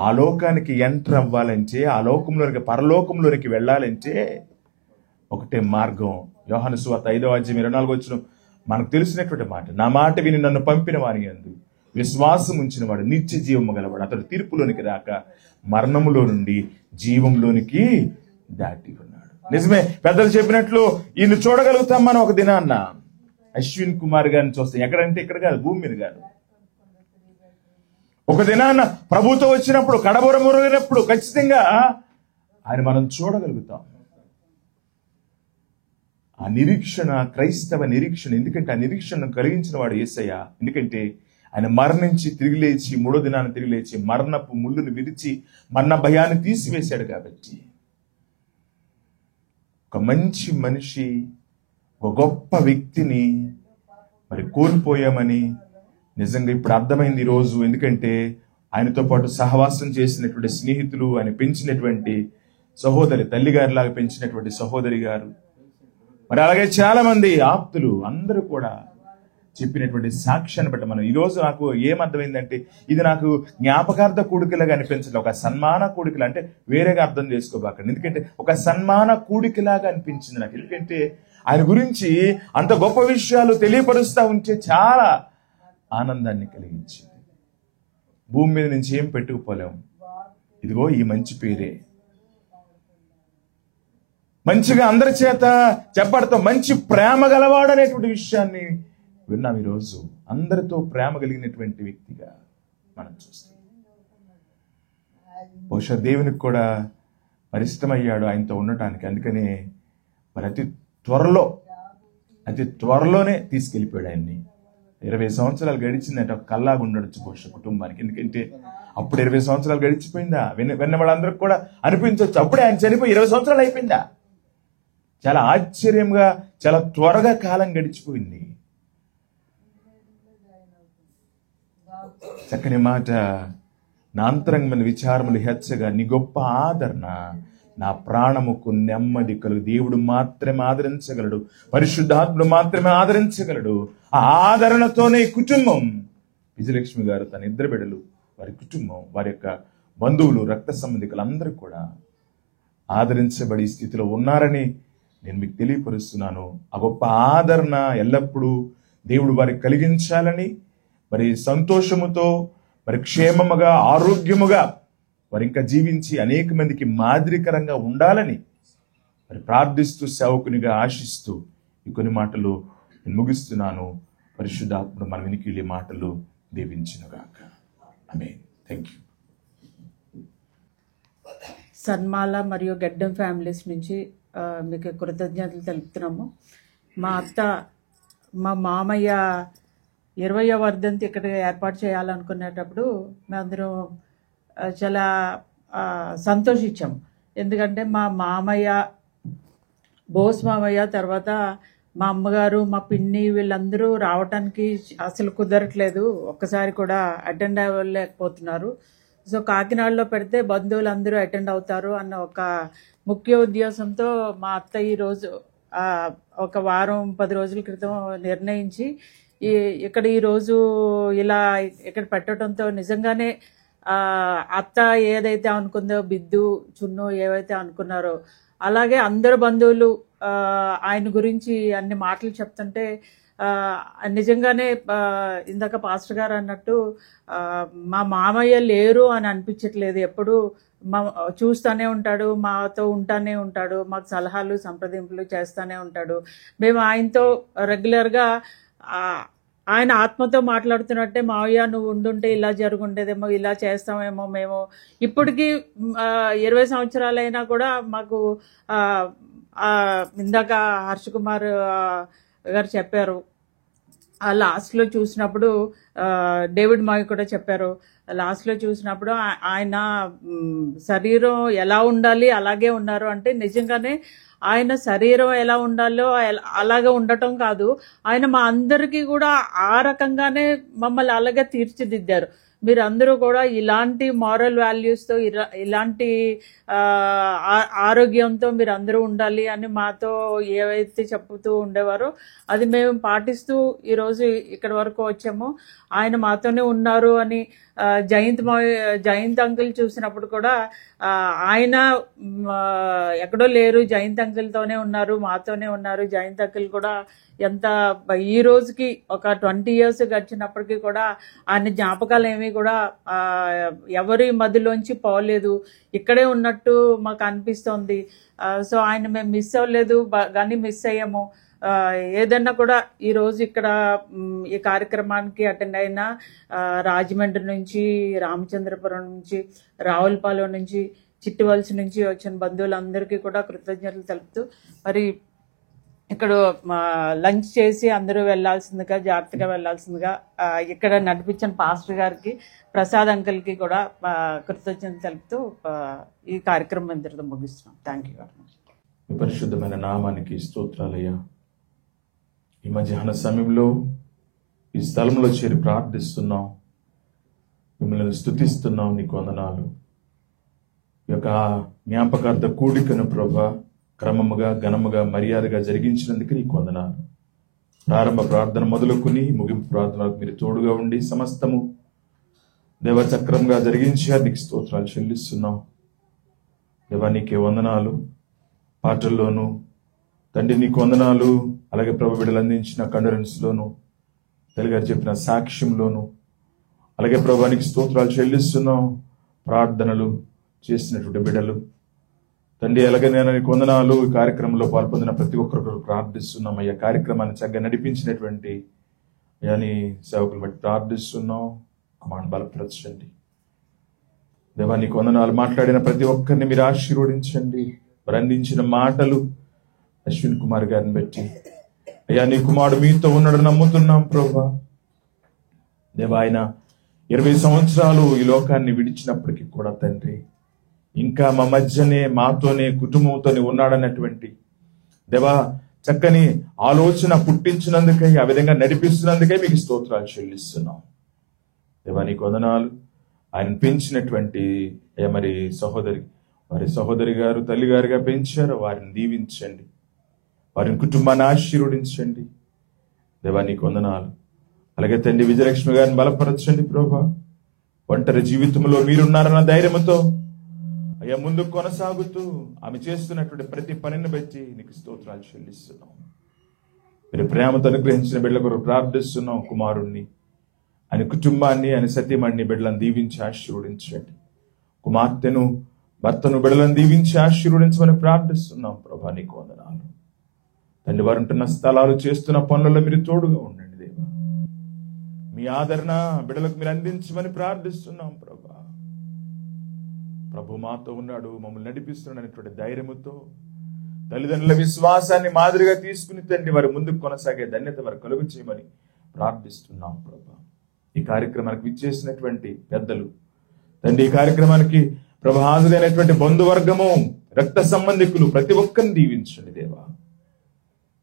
ఆ లోకానికి ఎంటర్ అవ్వాలంటే, ఆ లోకంలోనికి, పరలోకంలోనికి వెళ్ళాలంటే ఒకటే మార్గం. యోహాను సువార్త 5:24 మనకు తెలిసినటువంటి మాట, నా మాట విని నన్ను పంపిన వాని యందు విశ్వాసం ఉంచిన వాడు నిత్య జీవము గలవాడు, అతడు తీర్పులోనికి రాక మరణములో నుండి జీవంలోనికి దాటి ఉన్నాడు. నిజమే, పెద్దలు చెప్పినట్లు ఈయన చూడగలుగుతాం మనం ఒక దినాన్న. అశ్విన్ కుమార్ గారిని చూస్తాం. ఎక్కడంటే ఇక్కడ కాదు, భూమి మీద కాదు. ఒక దినాన్న ప్రభుతో వచ్చినప్పుడు, కడబురమురిగినప్పుడు ఖచ్చితంగా ఆయన మనం చూడగలుగుతాం. ఆ నిరీక్షణ క్రైస్తవ నిరీక్షణ. ఎందుకంటే ఆ నిరీక్షణను కలిగించిన వాడు యేసయ్య. ఎందుకంటే ఆయన మరణించి తిరిగి లేచి 3వ దినాన్ని తిరిగి లేచి మరణపు ముళ్ళును విరిచి మరణ భయాన్ని తీసివేశాడు. కాబట్టి ఒక మంచి మనిషి, ఒక గొప్ప వ్యక్తిని మరి కోల్పోయామని నిజంగా ఇప్పుడు అర్థమైంది ఈరోజు. ఎందుకంటే ఆయనతో పాటు సహవాసం చేసినటువంటి స్నేహితులు, ఆయన పెంచినటువంటి సహోదరి, తల్లిగారిలాగా పెంచినటువంటి సహోదరి గారు, మరి అలాగే చాలా మంది ఆప్తులు అందరూ కూడా చెప్పినటువంటి సాక్ష్యాన్ని బట్టి మనం ఈరోజు నాకు ఏమర్థమైందంటే, ఇది నాకు జ్ఞాపకార్థ కూడికలాగా అనిపించలేదు, ఒక సన్మాన కూడికలు. అంటే వేరేగా అర్థం చేసుకోబాకండి, ఎందుకంటే ఒక సన్మాన కూడికలాగా అనిపించింది నాకు. ఎందుకంటే ఆయన గురించి అంత గొప్ప విషయాలు తెలియపరుస్తూ ఉంటే చాలా ఆనందాన్ని కలిగించింది. భూమి మీద నుంచి ఏం పెట్టుకుపోలేము, ఇదిగో ఈ మంచి పేరే మంచిగా అందరి చేత చెప్పడంతో మంచి ప్రేమ గలవాడు అనేటువంటి విషయాన్ని విన్నాం ఈరోజు. అందరితో ప్రేమ కలిగినటువంటి వ్యక్తిగా మనం చూస్తాం. బహుశా దేవునికి కూడా మరి ఇష్టమయ్యాడు ఆయనతో ఉండటానికి. అందుకనే మరి అతి త్వరలోనే తీసుకెళ్ళిపోయాడు ఆయన్ని. 20 సంవత్సరాలు గడిచిందంటే ఒక కల్లాగా ఉండొచ్చు బహుశా కుటుంబానికి. ఎందుకంటే అప్పుడు 20 సంవత్సరాలు గడిచిపోయిందా విన్న వాళ్ళందరికి కూడా అనిపించవచ్చు, అప్పుడే ఆయన చనిపోయి 20 సంవత్సరాలు అయిపోయిందా. చాలా ఆశ్చర్యంగా చాలా త్వరగా కాలం గడిచిపోయింది. చక్కని మాట, నా అంతరంగమైన విచారములు హెచ్చగా నీ గొప్ప ఆదరణ నా ప్రాణముకు నెమ్మది కలుగు. దేవుడు మాత్రమే ఆదరించగలడు, పరిశుద్ధాత్ముడు మాత్రమే ఆదరించగలడు. ఆ ఆదరణతోనే కుటుంబం, విజయలక్ష్మి గారు తన 2 బిడ్డలు, వారి కుటుంబం, వారి యొక్క బంధువులు, రక్త సంబంధికులు అందరూ కూడా ఆదరించబడి స్థితిలో ఉన్నారని నేను మీకు తెలియపరుస్తున్నాను. ఆ గొప్ప ఆదరణ ఎల్లప్పుడూ దేవుడు వారికి కలిగించాలని, మరి సంతోషముతో, మరి క్షేమముగా, ఆరోగ్యముగా వారు ఇంకా జీవించి అనేక మందికి మాదిరికరంగా ఉండాలని మరి ప్రార్థిస్తూ, సేవకునిగా ఆశిస్తూ ఈ కొన్ని మాటలు నేను ముగిస్తున్నాను. పరిశుద్ధాత్ముడు మన వినికిడి మాటలు దీవించునుగాక. ఆమేన్. Thank you. సన్మాల మరియు గడ్డం ఫ్యామిలీస్ నుంచి మీకు కృతజ్ఞతలు తెలుపుతున్నాము. మా అత్త, మా మామయ్య 20వ వర్ధంతి ఇక్కడ ఏర్పాటు చేయాలనుకునేటప్పుడు మేమందరం చాలా సంతోషించాం. ఎందుకంటే మా మామయ్య, బోస్ మామయ్య, తర్వాత మా అమ్మగారు, మా పిన్ని వీళ్ళందరూ రావటానికి అసలు కుదరట్లేదు, ఒక్కసారి కూడా అటెండ్ అవ్వలేకపోతున్నారు. సో కాకినాడలో పెడితే బంధువులందరూ అటెండ్ అవుతారు అన్న ఒక ముఖ్య ఉద్దేశంతో మా అత్త ఈరోజు ఒక వారం 10 రోజుల క్రితం నిర్ణయించి ఇక్కడ ఈరోజు ఇలా ఇక్కడ పెట్టడంతో నిజంగానే అత్త ఏదైతే అనుకుందో, బిద్దు, చున్ను ఏవైతే అనుకున్నారో అలాగే అందరు బంధువులు ఆయన గురించి అన్ని మాటలు చెప్తుంటే నిజంగానే ఇందాక పాస్టర్ గారు అన్నట్టు మా మామయ్య లేరు అని అనిపించట్లేదు. ఎప్పుడు చూస్తూనే ఉంటాడు, మాతో ఉంటానే ఉంటాడు, మాకు సలహాలు సంప్రదింపులు చేస్తూనే ఉంటాడు. మేము ఆయనతో రెగ్యులర్గా ఆయన ఆత్మతో మాట్లాడుతున్నట్టే, మావయ్య నువ్వు ఉండుంటే ఇలా జరుగుండేదేమో, ఇలా చేస్తామేమో మేము. ఇప్పటికీ 20 సంవత్సరాలైనా కూడా మాకు ఇందాక హర్ష కుమార్ గారు చెప్పారు, లాస్ట్లో చూసినప్పుడు డేవిడ్ మావి కూడా చెప్పారు, లాస్ట్లో చూసినప్పుడు ఆయన శరీరం ఎలా ఉండాలి అలాగే ఉన్నారు అంటే, నిజంగానే ఆయన శరీరం ఎలా ఉండాలో అలాగే ఉండటం కాదు, ఆయన మా అందరికీ కూడా ఆ రకంగానే మమ్మల్ని అలాగే తీర్చిదిద్దారు. మీరు అందరూ కూడా ఇలాంటి మారల్ వాల్యూస్తో ఇలాంటి ఆరోగ్యంతో మీరు అందరూ ఉండాలి అని మాతో ఏవైతే చెప్పుతూ ఉండేవారో అది మేము పాటిస్తూ ఈరోజు ఇక్కడి వరకు వచ్చాము. ఆయన మాతోనే ఉన్నారు అని జయంత్ అంకుల్ చూసినప్పుడు కూడా ఆయన ఎక్కడో లేరు, జయంత్ అంకుల్తోనే ఉన్నారు, మాతోనే ఉన్నారు. జయంత్ అంకుల్ కూడా ఎంత ఈ రోజుకి ఒక 20 years గడిచినప్పటికీ కూడా ఆయన జ్ఞాపకాలు ఏమీ కూడా ఎవరి మధ్యలోంచి పోలేదు, ఇక్కడే ఉన్నట్టు మాకు అనిపిస్తుంది. సో ఆయన మేము మిస్ అవ్వలేదు కానీ మిస్ అయ్యాము. ఏదన్నా కూడా ఈరోజు ఇక్కడ ఈ కార్యక్రమానికి అటెండ్ అయిన రాజమండ్రి నుంచి, రామచంద్రపురం నుంచి, రావులపాలెం నుంచి, చిట్టివలస నుంచి వచ్చిన బంధువులందరికీ కూడా కృతజ్ఞతలు తెలుపుతూ, మరి ఇక్కడ లంచ్ చేసి అందరూ వెళ్ళాల్సిందిగా, జాగ్రత్తగా వెళ్ళాల్సిందిగా ఇక్కడ నడిపించిన పాస్టర్ గారికి, ప్రసాద్ అంకుల్కి కూడా కృతజ్ఞతలు తెలుపుతూ ఈ కార్యక్రమం ఇంతటితో ముగిస్తున్నాం. Thank you very much. పరిశుద్ధమైన నామానికి స్తోత్రాలయ్యా. ఈ మధ్యాహ్న సమయంలో ఈ స్థలంలో చేరి ప్రార్థిస్తున్నాం, మిమ్మల్ని స్తుతిస్తున్నాం. నీకు వందనాలు. ఈ యొక్క జ్ఞాపకార్థ కూడికను ప్రభా క్రమముగా, ఘనముగా, మర్యాదగా జరిగించినందుకు నీకు వందనాలు. ప్రారంభ ప్రార్థన మొదలుకొని ముగింపు ప్రార్థనకు మీరు తోడుగా ఉండి సమస్తము దేవచక్రంగా జరిగించారు. నీకు స్తోత్రాలు చెల్లిస్తున్నాం. దేవా నీకే వందనాలు. పాటల్లోనూ తండ్రి నీకు వందనాలు. అలాగే ప్రభు బిడ్డలు అందించిన కండరెన్స్లోను, తెలుగారు చెప్పిన సాక్ష్యంలోను, అలాగే ప్రభు నీకు స్తోత్రాలు చెల్లిస్తున్నాం. ప్రార్థనలు చేసినటువంటి బిడ్డలు తండ్రి, అలాగే నేను నీకు వందనాలు. ఈ కార్యక్రమంలో పాల్పొందిన ప్రతి ఒక్కరు ప్రార్థిస్తున్నాం అయ్యా. కార్యక్రమాన్ని చక్కగా నడిపించినటువంటి అయ్యా నీ సేవకులు బట్టి ప్రార్థిస్తున్నాం. అమ్మాను బలపరచండి దేవా. నీకు వందనాలు. మాట్లాడిన ప్రతి ఒక్కరిని మీరు ఆశీర్వదించండి. వారు అందించిన మాటలు అశ్విన్ కుమార్ గారిని బట్టి అయ్యా నీ కుమారుడు మీతో ఉన్నాడు నమ్ముతున్నాం ప్రభా. దేవా ఆయన 20 సంవత్సరాలు ఈ లోకాన్ని విడిచినప్పటికీ కూడా తండ్రి ఇంకా మా మధ్యనే, మాతోనే, కుటుంబంతోనే ఉన్నాడన్నటువంటి దేవా చక్కని ఆలోచన పుట్టించినందుకై, ఆ విధంగా నడిపిస్తున్నందుకై మీకు స్తోత్రాలు చెల్లిస్తున్నాం దేవా. నీకు వందనాలు. ఆయన పెంచినటువంటి మరి వారి సహోదరి గారు తల్లి గారుగా పెంచారు, వారిని దీవించండి, వారిని కుటుంబాన్ని ఆశీర్వదించండి దేవా. నీకు వందనాలు. అలాగే తండ్రి విజయలక్ష్మి గారిని బలపరచండి ప్రభా. ఒంటరి జీవితంలో మీరున్నారన్న ధైర్యంతో అయ్యా ముందుకు కొనసాగుతూ ఆమె చేస్తున్నటువంటి ప్రతి పనిని బట్టి నీకు స్తోత్రాలు చెల్లిస్తున్నాం. మీరు ప్రేమతో అనుగ్రహించిన బిడ్డల కొరకు ప్రార్థిస్తున్నాం. కుమారుణ్ణి, ఆయన కుటుంబాన్ని, ఆయన సత్యమణ్ణి, బిడ్డలను దీవించి ఆశీర్వదించండి. కుమార్తెను, భర్తను, బిడ్డలను దీవించి ఆశీర్వదించమని ప్రార్థిస్తున్నాం ప్రభా. నీకు వందనాలు తండ్రి. వారు ఉంటున్న స్థలాలు, చేస్తున్న పనులలో మీరు తోడుగా ఉండండి దేవా. మీ ఆదరణ బిడ్డలకు మీరు అందించమని ప్రార్థిస్తున్నాం ప్రభా. ప్రభు మాతో ఉన్నాడు, మమ్మల్ని నడిపిస్తున్నాడు అనేటువంటి ధైర్యముతో తల్లిదండ్రుల విశ్వాసాన్ని మాదిరిగా తీసుకుని తండ్రి వారి ముందుకు కొనసాగే ధన్యత వారు కలుగు చేయమని ప్రార్థిస్తున్నాం ప్రభా. ఈ కార్యక్రమానికి విచ్చేసినటువంటి పెద్దలు తండ్రి, ఈ కార్యక్రమానికి ప్రభు హాజరైనటువంటి బంధువర్గము, రక్త సంబంధికులు ప్రతి ఒక్కరిని దీవించండి దేవా.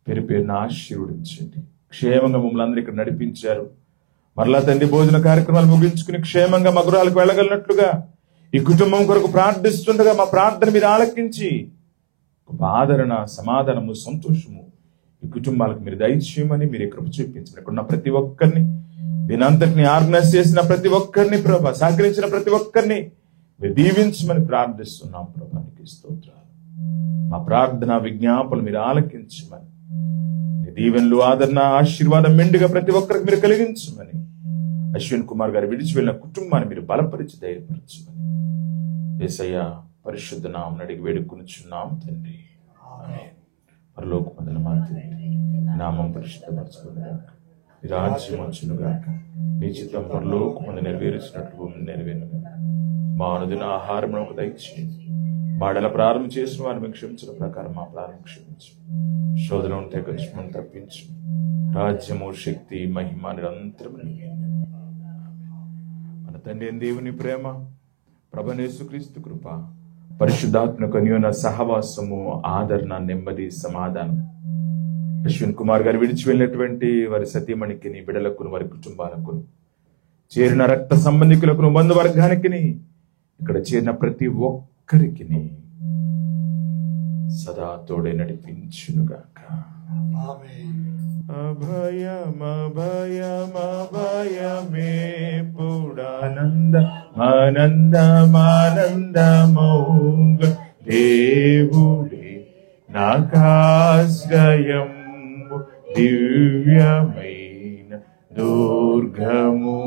పేరు పేరున ఆశీర్వదించండి. క్షేమంగా మమ్మల్ని అందరూ ఇక్కడ నడిపించారు. మరలా తండ్రి భోజన కార్యక్రమాలు ముగించుకుని క్షేమంగా మా గృహాలకు వెళ్ళగలిగినట్లుగా ఈ కుటుంబం కొరకు ప్రార్థిస్తుండగా మా ప్రార్థన మీరు ఆలకించి ఆదరణ, సమాధానము, సంతోషము ఈ కుటుంబాలకు మీరు దయచేయమని మీరు కృప చూపించండి. ఇక్కడ ఉన్న ప్రతి ఒక్కరిని, దీనంతటిని ఆర్గనైజ్ చేసిన ప్రతి ఒక్కరిని ప్రభా, సహకరించిన ప్రతి ఒక్కరిని మీరు దీవించమని ప్రార్థిస్తున్నాం ప్రభానికి స్తోత్రాలు. మా ప్రార్థన విజ్ఞాపనలు మీరు ఆలకించమని, దీవెనలు, ఆదరణ, ఆశీర్వాదం మెండుగా ప్రతి ఒక్కరికి మీరు కలిగించమని, అశ్విన్ కుమార్ గారు విడిచి వెళ్ళిన కుటుంబాన్ని మీరు బలపరిచి ధైర్యపరచమని యేసయ్య పరిశుద్ధ నామమున అడిగి వేడుకొనుచున్నాం తండ్రి. ఆమేన్. పరలోకమందున మా తండ్రి, నామం పరిశుద్ధపరచుకొనుగాక, నీ రాజ్యం వచ్చునుగాక, నీ చిత్తం పరలోకమందు నెరవేర్చినట్లు భూమిని నెరవేరునుగాక. మా అనుదిన ఆహారం మాకు దయచేయండి. మాడల ప్రారంభం చేసిన వారిని క్షమించిన ప్రకారం మా ప్రారంభం క్షమించు. శోధన ఉంటే కొంచెం తప్పించు. రాజ్యము, శక్తి, మహిమ నిరంతరం నీవే. మన తండ్రి దేవుని ప్రేమ, ప్రభువైన యేసుక్రీస్తు కృప, పరిశుద్ధాత్మక అన్యోన్య సహవాసము, ఆదరణ, నెమ్మది, సమాధానం అశ్విన్ కుమార్ గారు విడిచి వెళ్ళినటువంటి వారి సతీమణికి, బిడలకు, వారి కుటుంబాలకు, చేరిన రక్త సంబంధికులకు, బంధువర్గానికి, ఇక్కడ చేరిన ప్రతి ఒక్కరికి సదా తోడే నడిపించునుగాక. అభయమభయమభయమేపుడానందమానందమౌగ దేవుడే నాకాశ్రయం, దివ్యమైన దుర్గము.